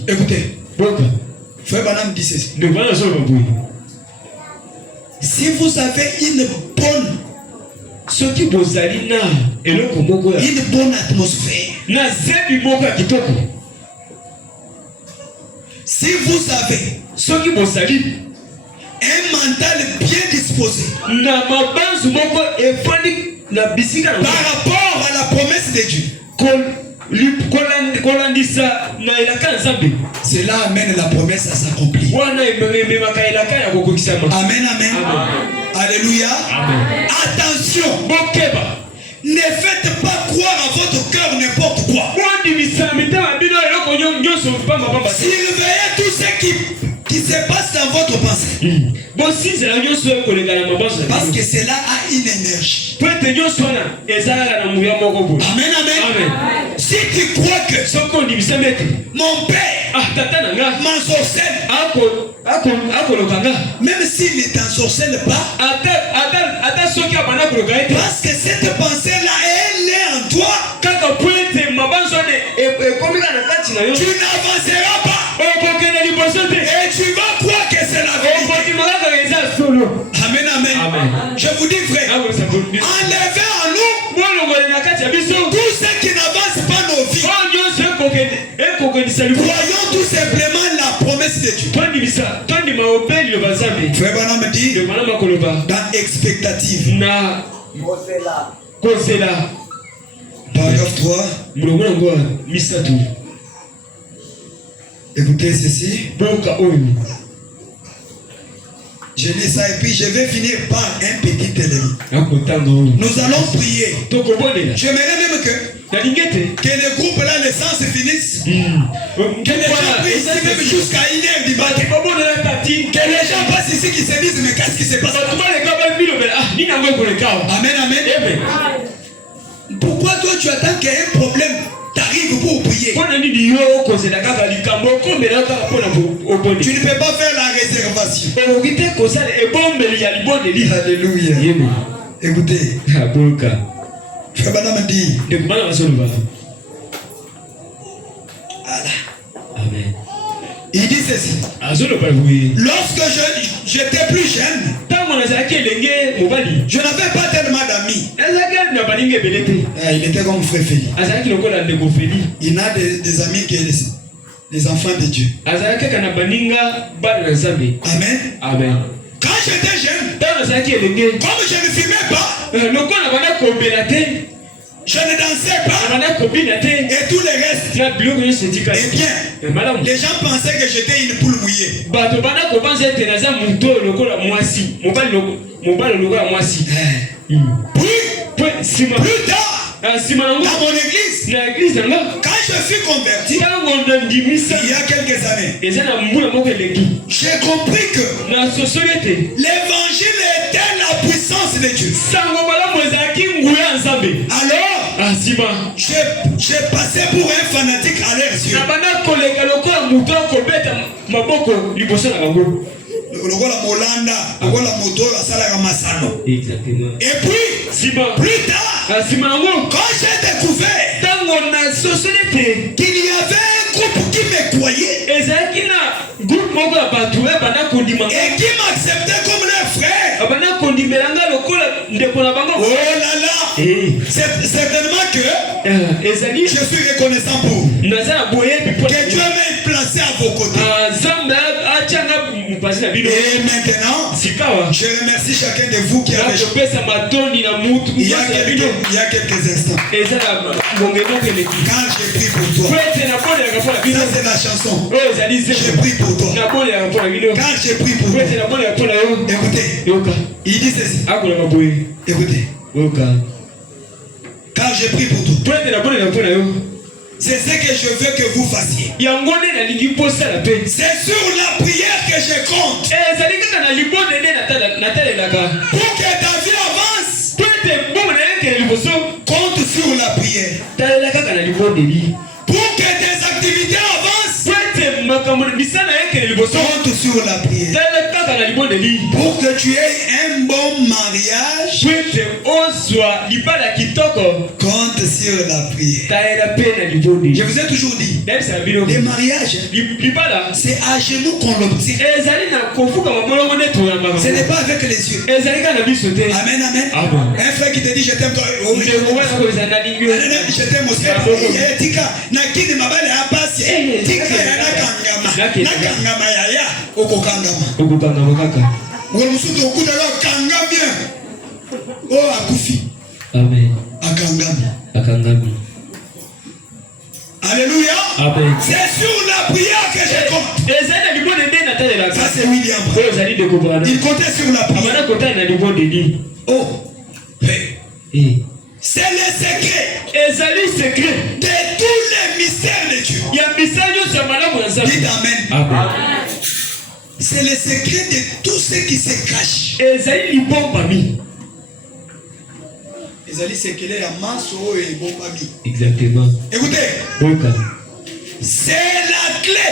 Écoutez, frère Branham dit ceci. Si vous avez une bonne atmosphère, si vous avez un mental bien disposé par rapport à la promesse de Dieu, cela amène la promesse à s'accomplir. Amen, amen. Alléluia. Attention. Ne faites pas croire à votre cœur n'importe quoi. Surveillez tout ce qui se passe dans votre pensée. Parce que cela a une énergie. Amen, amen. Si tu crois que mon père m'ensorcelle, même s'il ne t'ensorcelle pas, parce que cette pensée-là, elle est en toi, tu n'avanceras pas. Et tu vas croire que c'est la vérité. Amen, amen. Je vous dis, frère, enlevez en nous tout ce qui n'avance pas nos vies. Croyons tout simplement la promesse de Dieu. Frère Branham dit dans expectative. Paragraphe 3. Écoutez ceci. Je lis ça et puis je vais finir par un petit élément. Nous allons prier. J'aimerais même que le groupe là, les sens se finissent. Que les gens prient ici même jusqu'à 1h du matin. Que les gens passent ici qui se disent mais qu'est-ce qui se passe? Amen, amen. Pourquoi toi tu attends qu'il y ait un problème? T'arrives pour prier. Tu ne peux pas faire la réservation. Alléluia. Écoutez. Frère Banam dit. Amen. Il dit ceci. Lorsque j'étais plus jeune, je n'avais pas tellement d'amis. Il était comme frère Félix. Il a des amis qui sont les enfants de Dieu. Amen. Amen. Quand j'étais jeune, comme je ne fumais pas, je ne dansais pas et tout le reste. Eh bien, les gens pensaient que j'étais une poule mouillée. Plus tard, dans mon église, quand je suis converti, il y a quelques années, j'ai compris que l'évangile était la puissance de Dieu. Alors, j'ai passé pour un fanatique à leurs yeux. Et puis, plus tard, quand j'ai découvert qu'il y avait un groupe qui me croyait et qui m'acceptait comme leur frère, oh là là, certainement que je suis reconnaissant pour que Dieu m'ait placé à vos côtés. Et maintenant, je remercie chacun de vous qui avez chanté il y a quelques instants. Quand j'ai pris pour toi, ça c'est la chanson. J'ai pris pour toi. Quand j'ai pris pour toi, écoutez, il dit ceci. Écoutez, quand j'ai pris pour toi, c'est ce que je veux que vous fassiez. C'est sur la prière que je compte. Pour que ta vie avance, compte sur la prière. Pour que tes activités avancent, compte sur la prière. Pour que tu aies un bon mariage, compte sur la prière. Je vous ai toujours dit, les mariages, c'est à genoux qu'on l'obtient. Ce n'est pas avec les yeux. Amen, amen. Un frère qui te dit je t'aime toi. Je t'aime aussi. Tika, nakini mabale apasi. Tika yana kangama. Nakangama yaya. Oko kangama. Wolusuto okuta lo kanga bien. Oh akufi. Amen. Akangami. Alléluia. Amen. C'est sur la prière que je compte. Ça c'est William. Il comptait sur la prière. Oh. Hey. C'est le secret de tous les mystères de Dieu. Dites Amen. C'est le secret de tout ce qui se cache. Exactement. Écoutez. C'est la clé.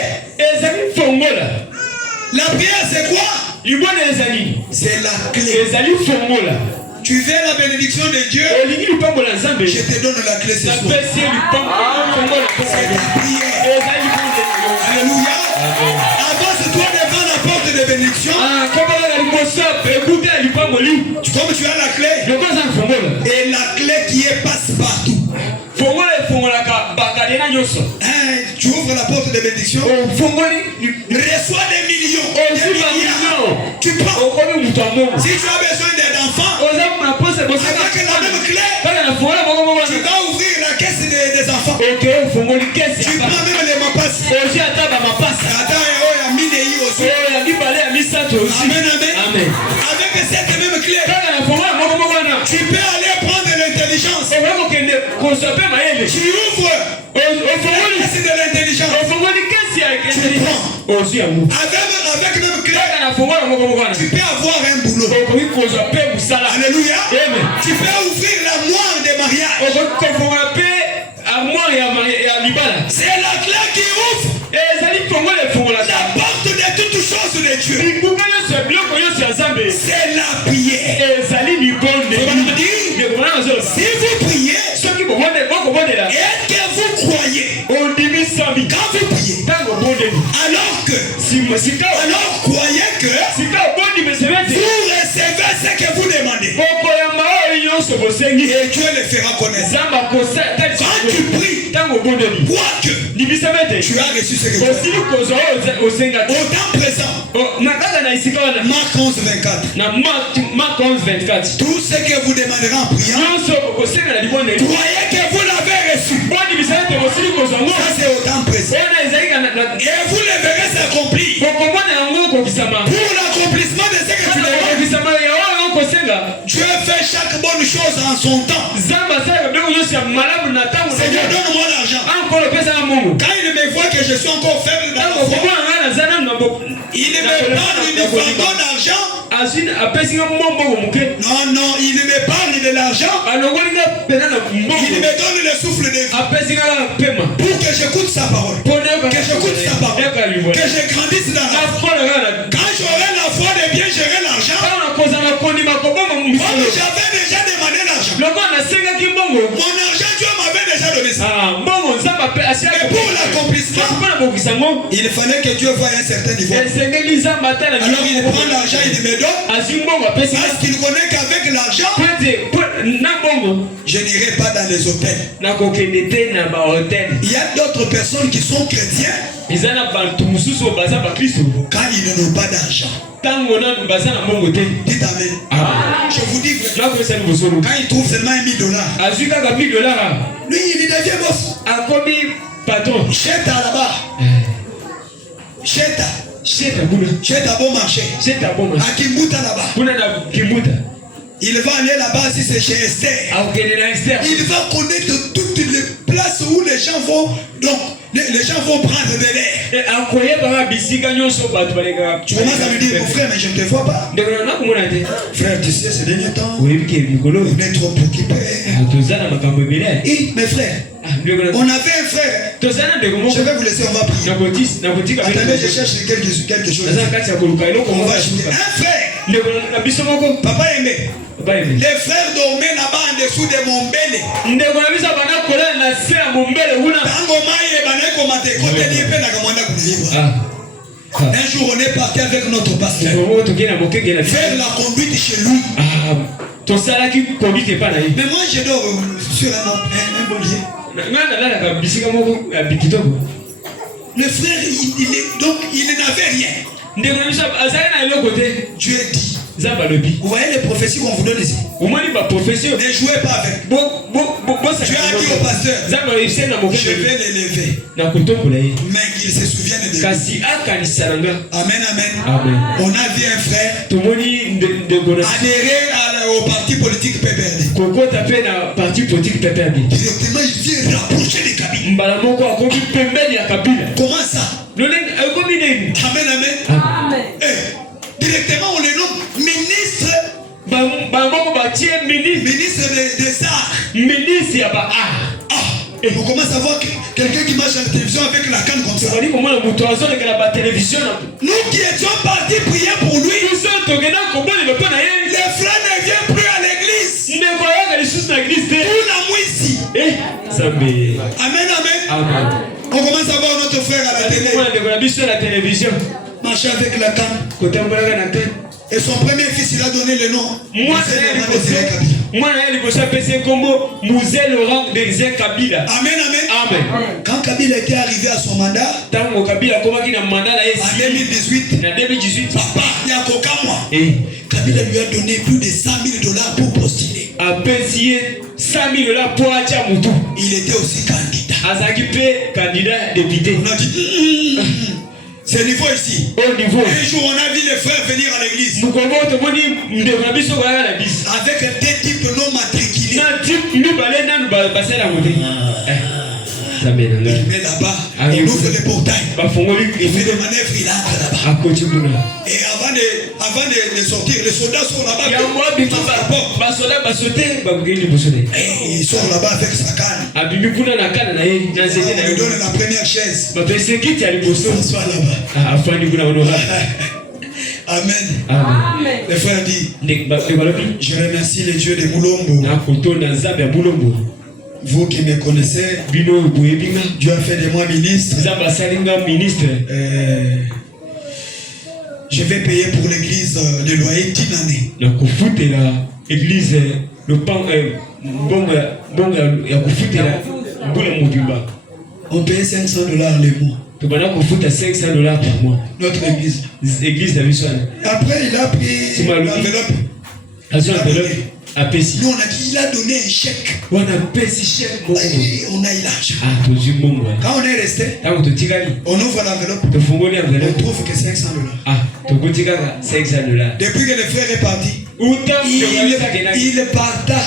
La prière c'est quoi? C'est la clé. Tu veux la bénédiction de Dieu? Je te donne la clé ce soir. C'est la prière. Alléluia. Avance-toi devant la porte de bénédiction. Comme tu as la clé. Et la clé qui est passe partout. Tu ouvres la porte de bénédiction. Reçois des millions. Tu prends. Si tu as besoin d'enfants, avec la même clé, tu vas ouvrir la caisse des enfants. Tu prends même les mapasses. Amen, amen. Tu ouvres. C'est de l'intelligence. Tu prends. Avec même clé. Tu peux avoir un boulot. Alléluia. Tu peux ouvrir l'armoire des mariages. C'est la clé qui ouvre la porte de toutes choses de Dieu. C'est la prière. Si vous priez et que vous croyez, quand vous priez, alors croyez que vous recevez ce que vous demandez. Et Dieu le fera connaître. Quand tu pries, crois que tu as reçu ce que tu as. Au temps présent, Marc 11, 24. Tout ce que vous demanderez en priant, croyez que vous l'avez reçu. Ça c'est au temps présent. Et vous le verrez s'accomplir. Pour l'accomplissement de ce que tu demandes, Dieu fait chaque bonne chose en son temps. Seigneur, donne-moi l'argent. Quand il me voit que je suis encore faible dans la foi, il me parle d'une vente d'argent. Non, il me parle de l'argent. Il me donne le souffle de vie pour que j'écoute sa parole. Que je grandisse dans la foi. Quand j'aurai la foi de bien gérer l'argent, j'avais déjà demandé l'argent. Mon argent, Dieu m'avait déjà donné ça. Mais pour l'accomplissement, il fallait que Dieu voie un certain niveau. Alors il prend l'argent, il me donne. Parce qu'il connaît qu'avec l'argent, je n'irai pas dans les hôtels. Il y a d'autres personnes qui sont chrétiens. Quand ils n'ont pas d'argent. Dites amen. Je vous dis vrai. Quand il trouve seulement $1000, lui il devient boss. Cheta là-bas. Cheta bon marché. À Kimbuta là-bas. Il va aller là-bas si c'est chez Esther. Il va connaître toutes les places où les gens vont. Donc, les gens vont prendre de l'air. Tu commences à me dire, mon frère, mais je ne te vois pas. Frère, tu sais, ces derniers temps, on est trop occupé. Mes frères, on avait un frère. Je vais vous laisser, on va prier. Attendez, je cherche quelque chose. On va chuter. Un frère. Papa aimé. Les frères dormaient là-bas en dessous de mon bébé. Un jour on est parti avec notre pasteur faire la conduite chez lui. Mais moi je dors sur un bon lit. Le frère il n'avait rien. Dieu dit. Vous voyez les prophéties qu'on vous donne ici? Ne jouez pas avec. Tu as dit au pasteur, je vais l'élever, mais qu'il se souvienne de lui. Amen, amen. On a vu un frère adhérer au parti politique PPRD. Directement il vient rapprocher les Kabila. Comment ça? Amen, amen. Directement on le nomme ministre des arts. On commence à voir quelqu'un qui marche à la télévision avec la canne comme ça. Nous qui étions partis prier pour lui, les frères ne viennent plus à l'église. Pour la nuit ici. Amen, amen. On commence à voir notre frère à la télévision. Marcher avec la canne. Et son premier fils, il a donné le nom. Amen, amen. Quand Kabila était arrivé à son mandat, en 2018, papa, il y a coca moi. Kabila lui a donné plus de $100,000 pour postuler. Il était aussi candidat. député. On a dit, c'est niveau ici. Un jour, on a vu les frères venir à l'église avec des types non matriculés. type nous balai nan passer la montée. Il met là-bas, on ouvre le portail. Il fait des manœuvres, il entre là-bas. Et avant de sortir, les soldats sont là-bas. Et il sort là-bas avec sa canne. On lui donne la première chaise. François là-bas. Amen. Le frère dit, je remercie les dieux de Moulombo. Vous qui me connaissez, Dieu a fait de moi ministre. Je vais payer pour l'église le loyer d'une année. On paye $500 le mois. $500 par mois. Notre église. Après, il a pris l'enveloppe. Nous, on a dit, il a donné un chèque. On a eu l'argent. Quand on est resté, on ouvre l'enveloppe. On trouve que $500. Depuis que le frère est parti, il parta.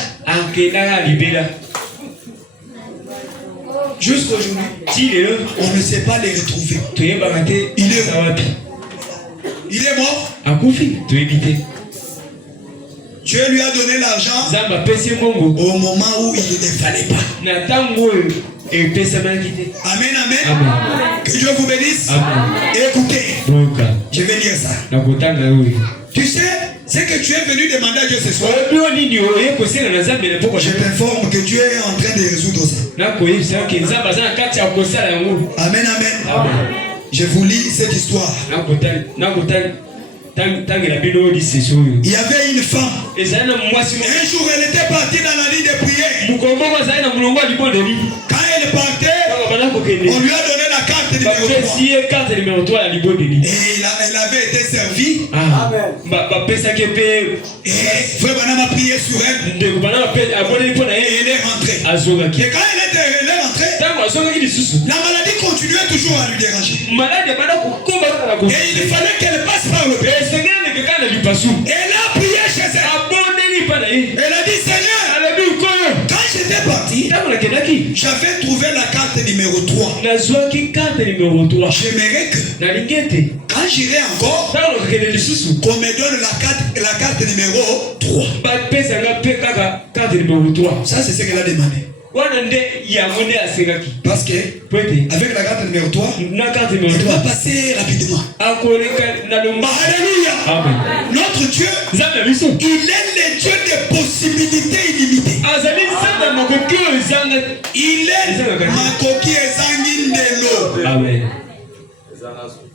Jusqu'aujourd'hui, on ne sait pas les retrouver. Il est mort. Dieu lui a donné l'argent au moment où il ne fallait pas. Amen, amen. Que Dieu vous bénisse. Écoutez, je vais lire ça. Tu sais, c'est que tu es venu demander à Dieu ce soir. Je t'informe que Dieu est en train de résoudre ça. Amen, amen. Je vous lis cette histoire. Il y avait une femme. Un jour, elle était partie dans la lit de prière. Quand elle partait, on lui a donné la carte numéro 3. Et elle avait été servie. Et Frère Branham a prié sur elle. Et elle est rentrée. Et quand elle est rentrée, la maladie continuait toujours à lui déranger. Et il fallait qu'elle passe par le pays. Elle a prié chez elle. Elle a dit, Seigneur, quand j'étais parti, j'avais trouvé la carte numéro 3. J'aimerais que quand j'irai encore, qu'on me donne la carte numéro 3. Ça, c'est ce qu'elle a demandé. Parce que avec la carte numéro 3, elle doit passer rapidement. Alléluia. Notre Dieu, il est le Dieu des possibilités illimitées. Il est Makoki Ezangindelo. Amen.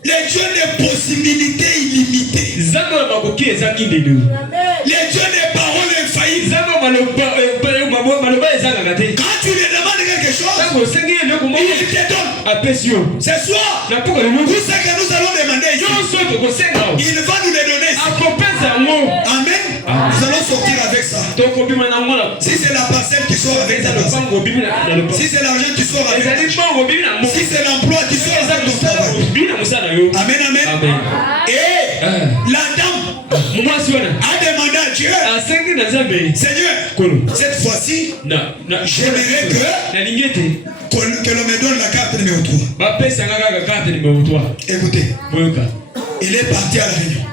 Le Dieu des possibilités illimitées. Le Dieu des paroles infaillibles. Quand tu lui demandes quelque chose, il te donne. Ce soir, tout ce que nous allons demander ici, il va nous les donner ici. Amen. Nous allons sortir avec ça. Si c'est la parcelle, tu sors avec ta parcelle. Si c'est l'argent, tu sors avec ta. Si c'est l'emploi, tu sors avec ton travail. Amen, amen. Et la dame a demandé à Dieu, Seigneur, cette fois-ci, j'aimerais que l'on me donne la carte numéro 3. Écoutez, il est parti à la réunion.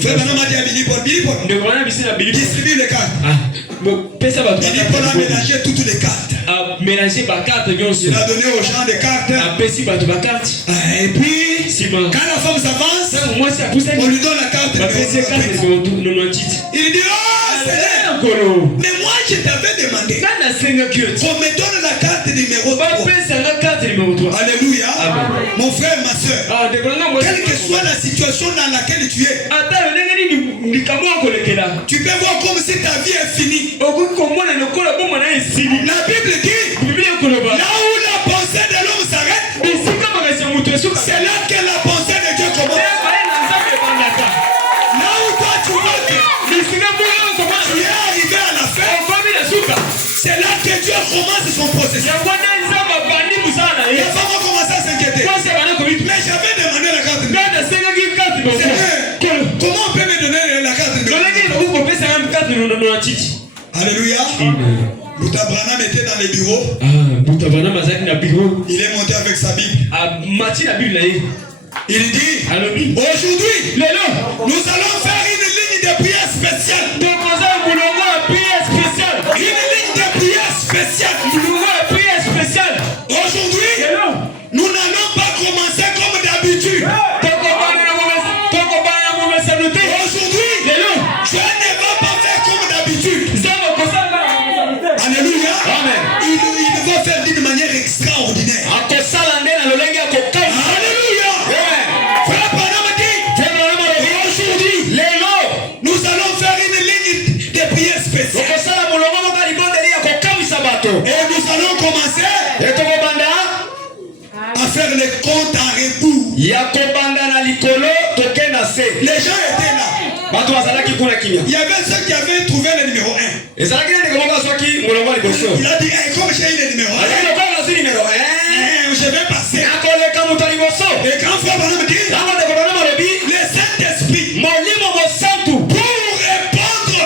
Frère Branham a dit à Billy Paul, distribue les cartes. Billy Paul a mélangé toutes les cartes. Il a donné aux gens des cartes. Et puis, quand la femme s'avance, on lui donne la carte numéro 3. Il dit, oh Seigneur, mais moi je t'avais demandé qu'on me donne la carte numéro 3. Alléluia. Mon frère, ma soeur, quelle que soit la situation dans laquelle tu es, tu peux voir comme si ta vie est finie. La Bible dit, là où la pensée de l'homme s'arrête, c'est là que la pensée de Dieu commence. Là où toi tu vois que tu es arrivé à la fin, c'est là que Dieu commence son processus. La femme a commencé à s'inquiéter. Mais j'avais demandé la carte. Comment on peut me donner la carte? Alléluia. Mouta Branham était dans les bureaux. Mouta Branham azaki na bureau. Il est monté avec sa Bible. Mati na Bible na ye. Il dit, aujourd'hui, nous allons faire une ligne de prière spéciale. Une ligne de prière spéciale. Aujourd'hui, nous n'allons pas commencer comme d'habitude. Aujourd'hui, Dieu ne va pas faire comme d'habitude. Alléluia. Il va faire d'une manière extraordinaire. Alléluia. Frère Branham dit, aujourd'hui, nous allons faire une ligne de prière spéciale. Et nous allons commencer à faire les comptes à rebours. Les gens étaient là. Il y avait ceux qui avaient trouvé le numéro 1. Il a dit, comme j'ai eu le numéro 1, je vais passer. Et quand Frère Branham dit, le Saint-Esprit, pour répondre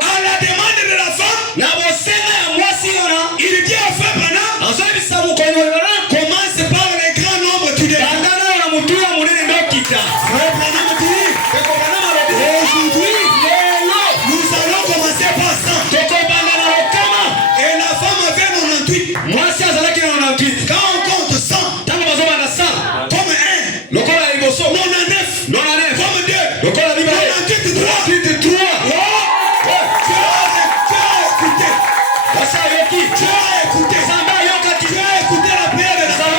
à la demande de la femme, il dit à Frère Branham, commence par le grand nombre tu dis. Frère Branham dit, aujourd'hui, nous allons commencer par 100. Et la femme avait 98. Quand on compte 100, comme 1, 99, comme 2, 98, 3. Tu as écouté la prière de la femme.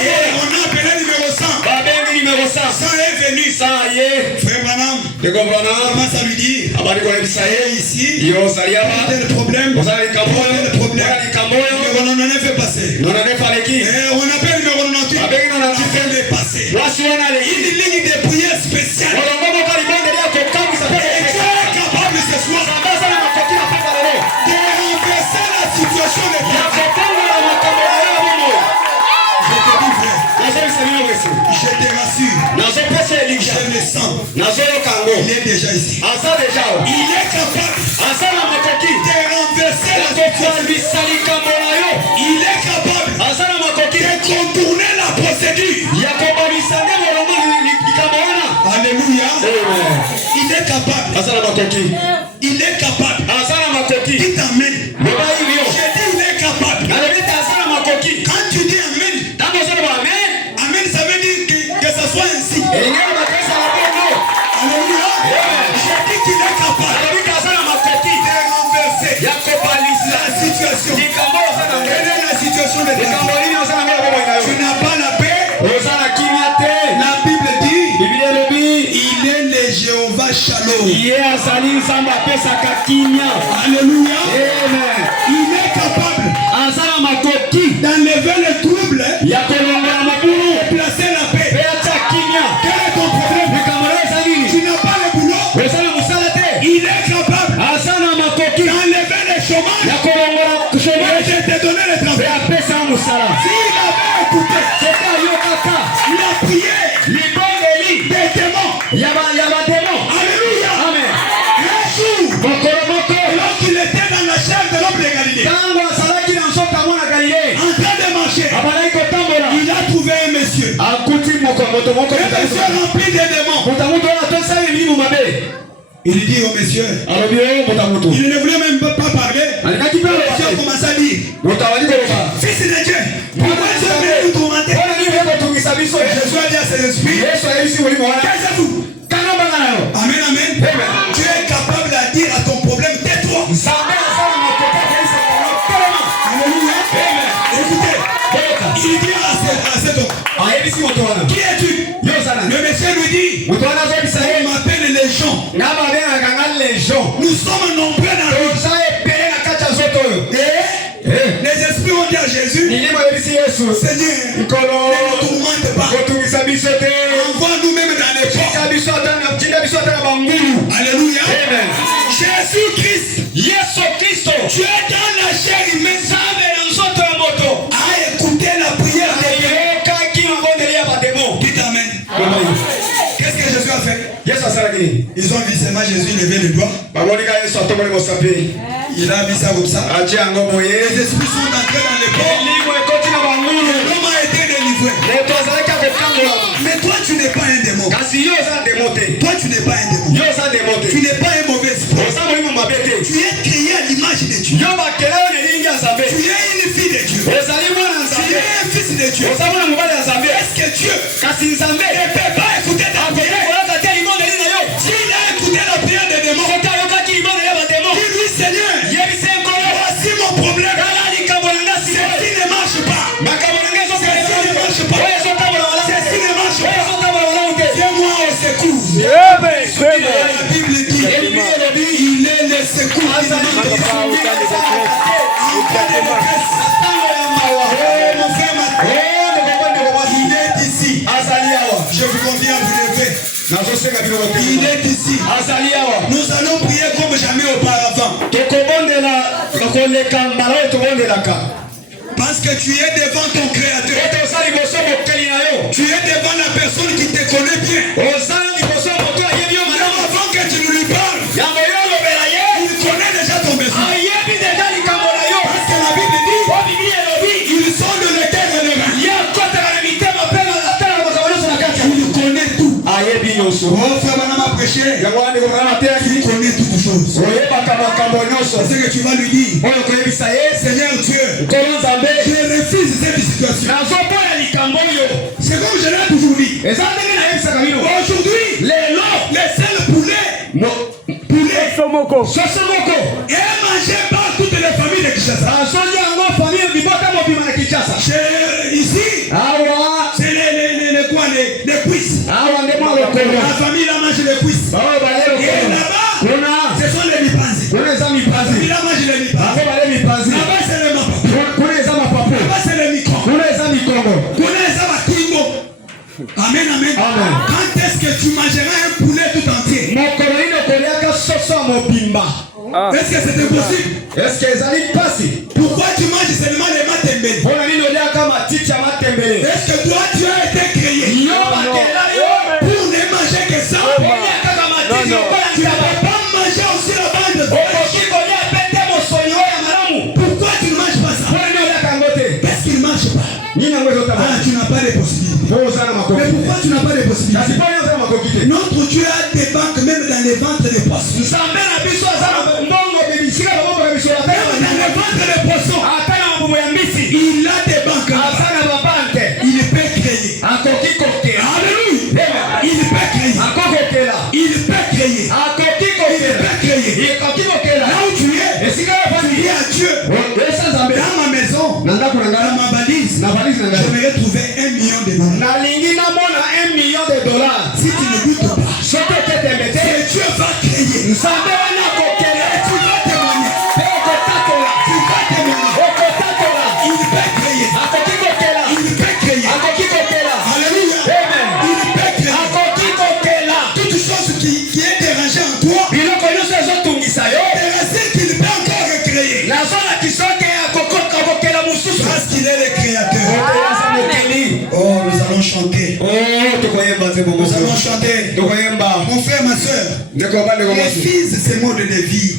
Et on a appelé le numéro 100. 100 est venu. Frère Branham commence à lui dire, ici, il y a le problème. Le numéro 99 est passé. Et on appelle le numéro 98. Afin de passer. Une ligne de prière spéciale. Et Dieu est capable ce soir de renverser la situation de ta vie. Je te rassure. Je le sens. Il est déjà ici. Il est capable de renverser la situation. Il est capable de contourner la procédure. Alléluia. Il est capable. Il est capable. Dites amen. Je dis il est capable. Quand tu dis amen, amen ça veut dire que ça soit ainsi. Alléluia. Je dis qu'il est capable de renverser la situation. Quelle est la situation de ta vie? Tu n'as pas la paix. La Bible dit, il est le Jéhovah Shalom. Alléluia. Il est capable d'enlever le trouble et placer la paix. Quel est ton problème? Tu n'as pas le boulot. Il est capable d'enlever le chômage et de te donner le travail. S'il avait écouté la prière des démons, alléluia. Un jour, lorsqu'il était dans la chair de l'homme de Galilée, en train de marcher, il a trouvé un monsieur. Un monsieur rempli de démons. Il dit au monsieur, il ne voulait même pas parler. Le monsieur a commencé à dire, fils de Dieu, pourquoi Dieu veut nous tourmenter? Je suis allé à ses esprits. Qu'est-ce Amen, amen. Tu es capable à dire à ton problème, tais-toi. Alléluia. Écoutez, il dit à cet homme, qui es-tu? Le monsieur lui dit, on m'appelle les gens. Nous sommes nombreux dans le les esprits ont dit à Jésus, Seigneur, ne nous tourmente pas. Envoie-nous même dans les portes. Alléluia. Jésus-Christ, tu es dans la chair humaine, a écouté la prière des démons. Dites amen. Qu'est-ce que Jésus a fait? Ils ont vu ces mages. Jésus lever les doigts. Il a mis ça comme ça. Les esprits sont entrés dans les corps. L'homme a été délivré. Mais toi, tu n'es pas un démon. Toi, tu n'es pas un démon. Tu n'es pas un mauvais esprit. Tu es créé à l'image de Dieu. Tu es une fille de Dieu. Tu es un fils de Dieu. Est-ce que Dieu ne peut pas écouter ta prière? S'il a écouté la prière des démons, dis-lui Seigneur, voici mon problème. Ceci ne marche pas. Ceci ne marche pas. Viens-moi au secours. La Bible dit, il est le secours. Il est ici. Je vous conviens à vous lever. Il est ici. Nous allons prier comme jamais auparavant. Parce que tu es devant ton Créateur. Tu es devant la personne qui te connaît bien. Avant que tu ne lui parles, il connaît déjà ton besoin. Parce que la Bible dit, ils sont de l'éternel. Il connaît tout. Oh frère Banama prêcher, il connaît toutes choses. C'est ce que tu vas lui dire. Seigneur Dieu, je refuse cette situation. C'est comme je l'ai toujours dit. Aujourd'hui, les seuls poulets est mangé par toutes les familles de Kinshasa. Ici, c'est les cuisses. La famille a mangé les cuisses. Et là-bas, ce sont les mipanzi. La famille a mangé les mipanzi. Là-bas, c'est les mapapu. Là-bas, c'est les mikro. Amen, amen. Quand est-ce que tu mangeras un poulet tout entier? Est-ce que c'était possible? Pourquoi tu manges seulement les matembele? Est-ce que toi tu as été créé pour ne manger que ça? Tu ne peux pas manger aussi la bande de vache. Pourquoi tu ne manges pas ça? Qu'est-ce qui ne marche pas? Tu n'as pas de possibilité. Mais pourquoi tu n'as pas de possibilité? Notre Dieu a des banques même dans les ventres des poissons. Même dans les ventres des poissons. Il a des banques. Il peut créer. Alléluia. Il peut créer. Il peut créer. Là où tu es, dis à Dieu, dans ma maison, dans ma valise, je vais trouver $1 million. Si tu ne doutes pas, c'est Dieu va créer. Tu vas témoigner. Il peut créer. Alléluia. Il peut créer. Toute chose qui est dérangée en toi, des racines qu'il peut encore recréer. Parce qu'il est le créateur. Oh, nous allons chanter. Nous allons chanter. Mon frère, ma soeur, refuse ces mots de vie.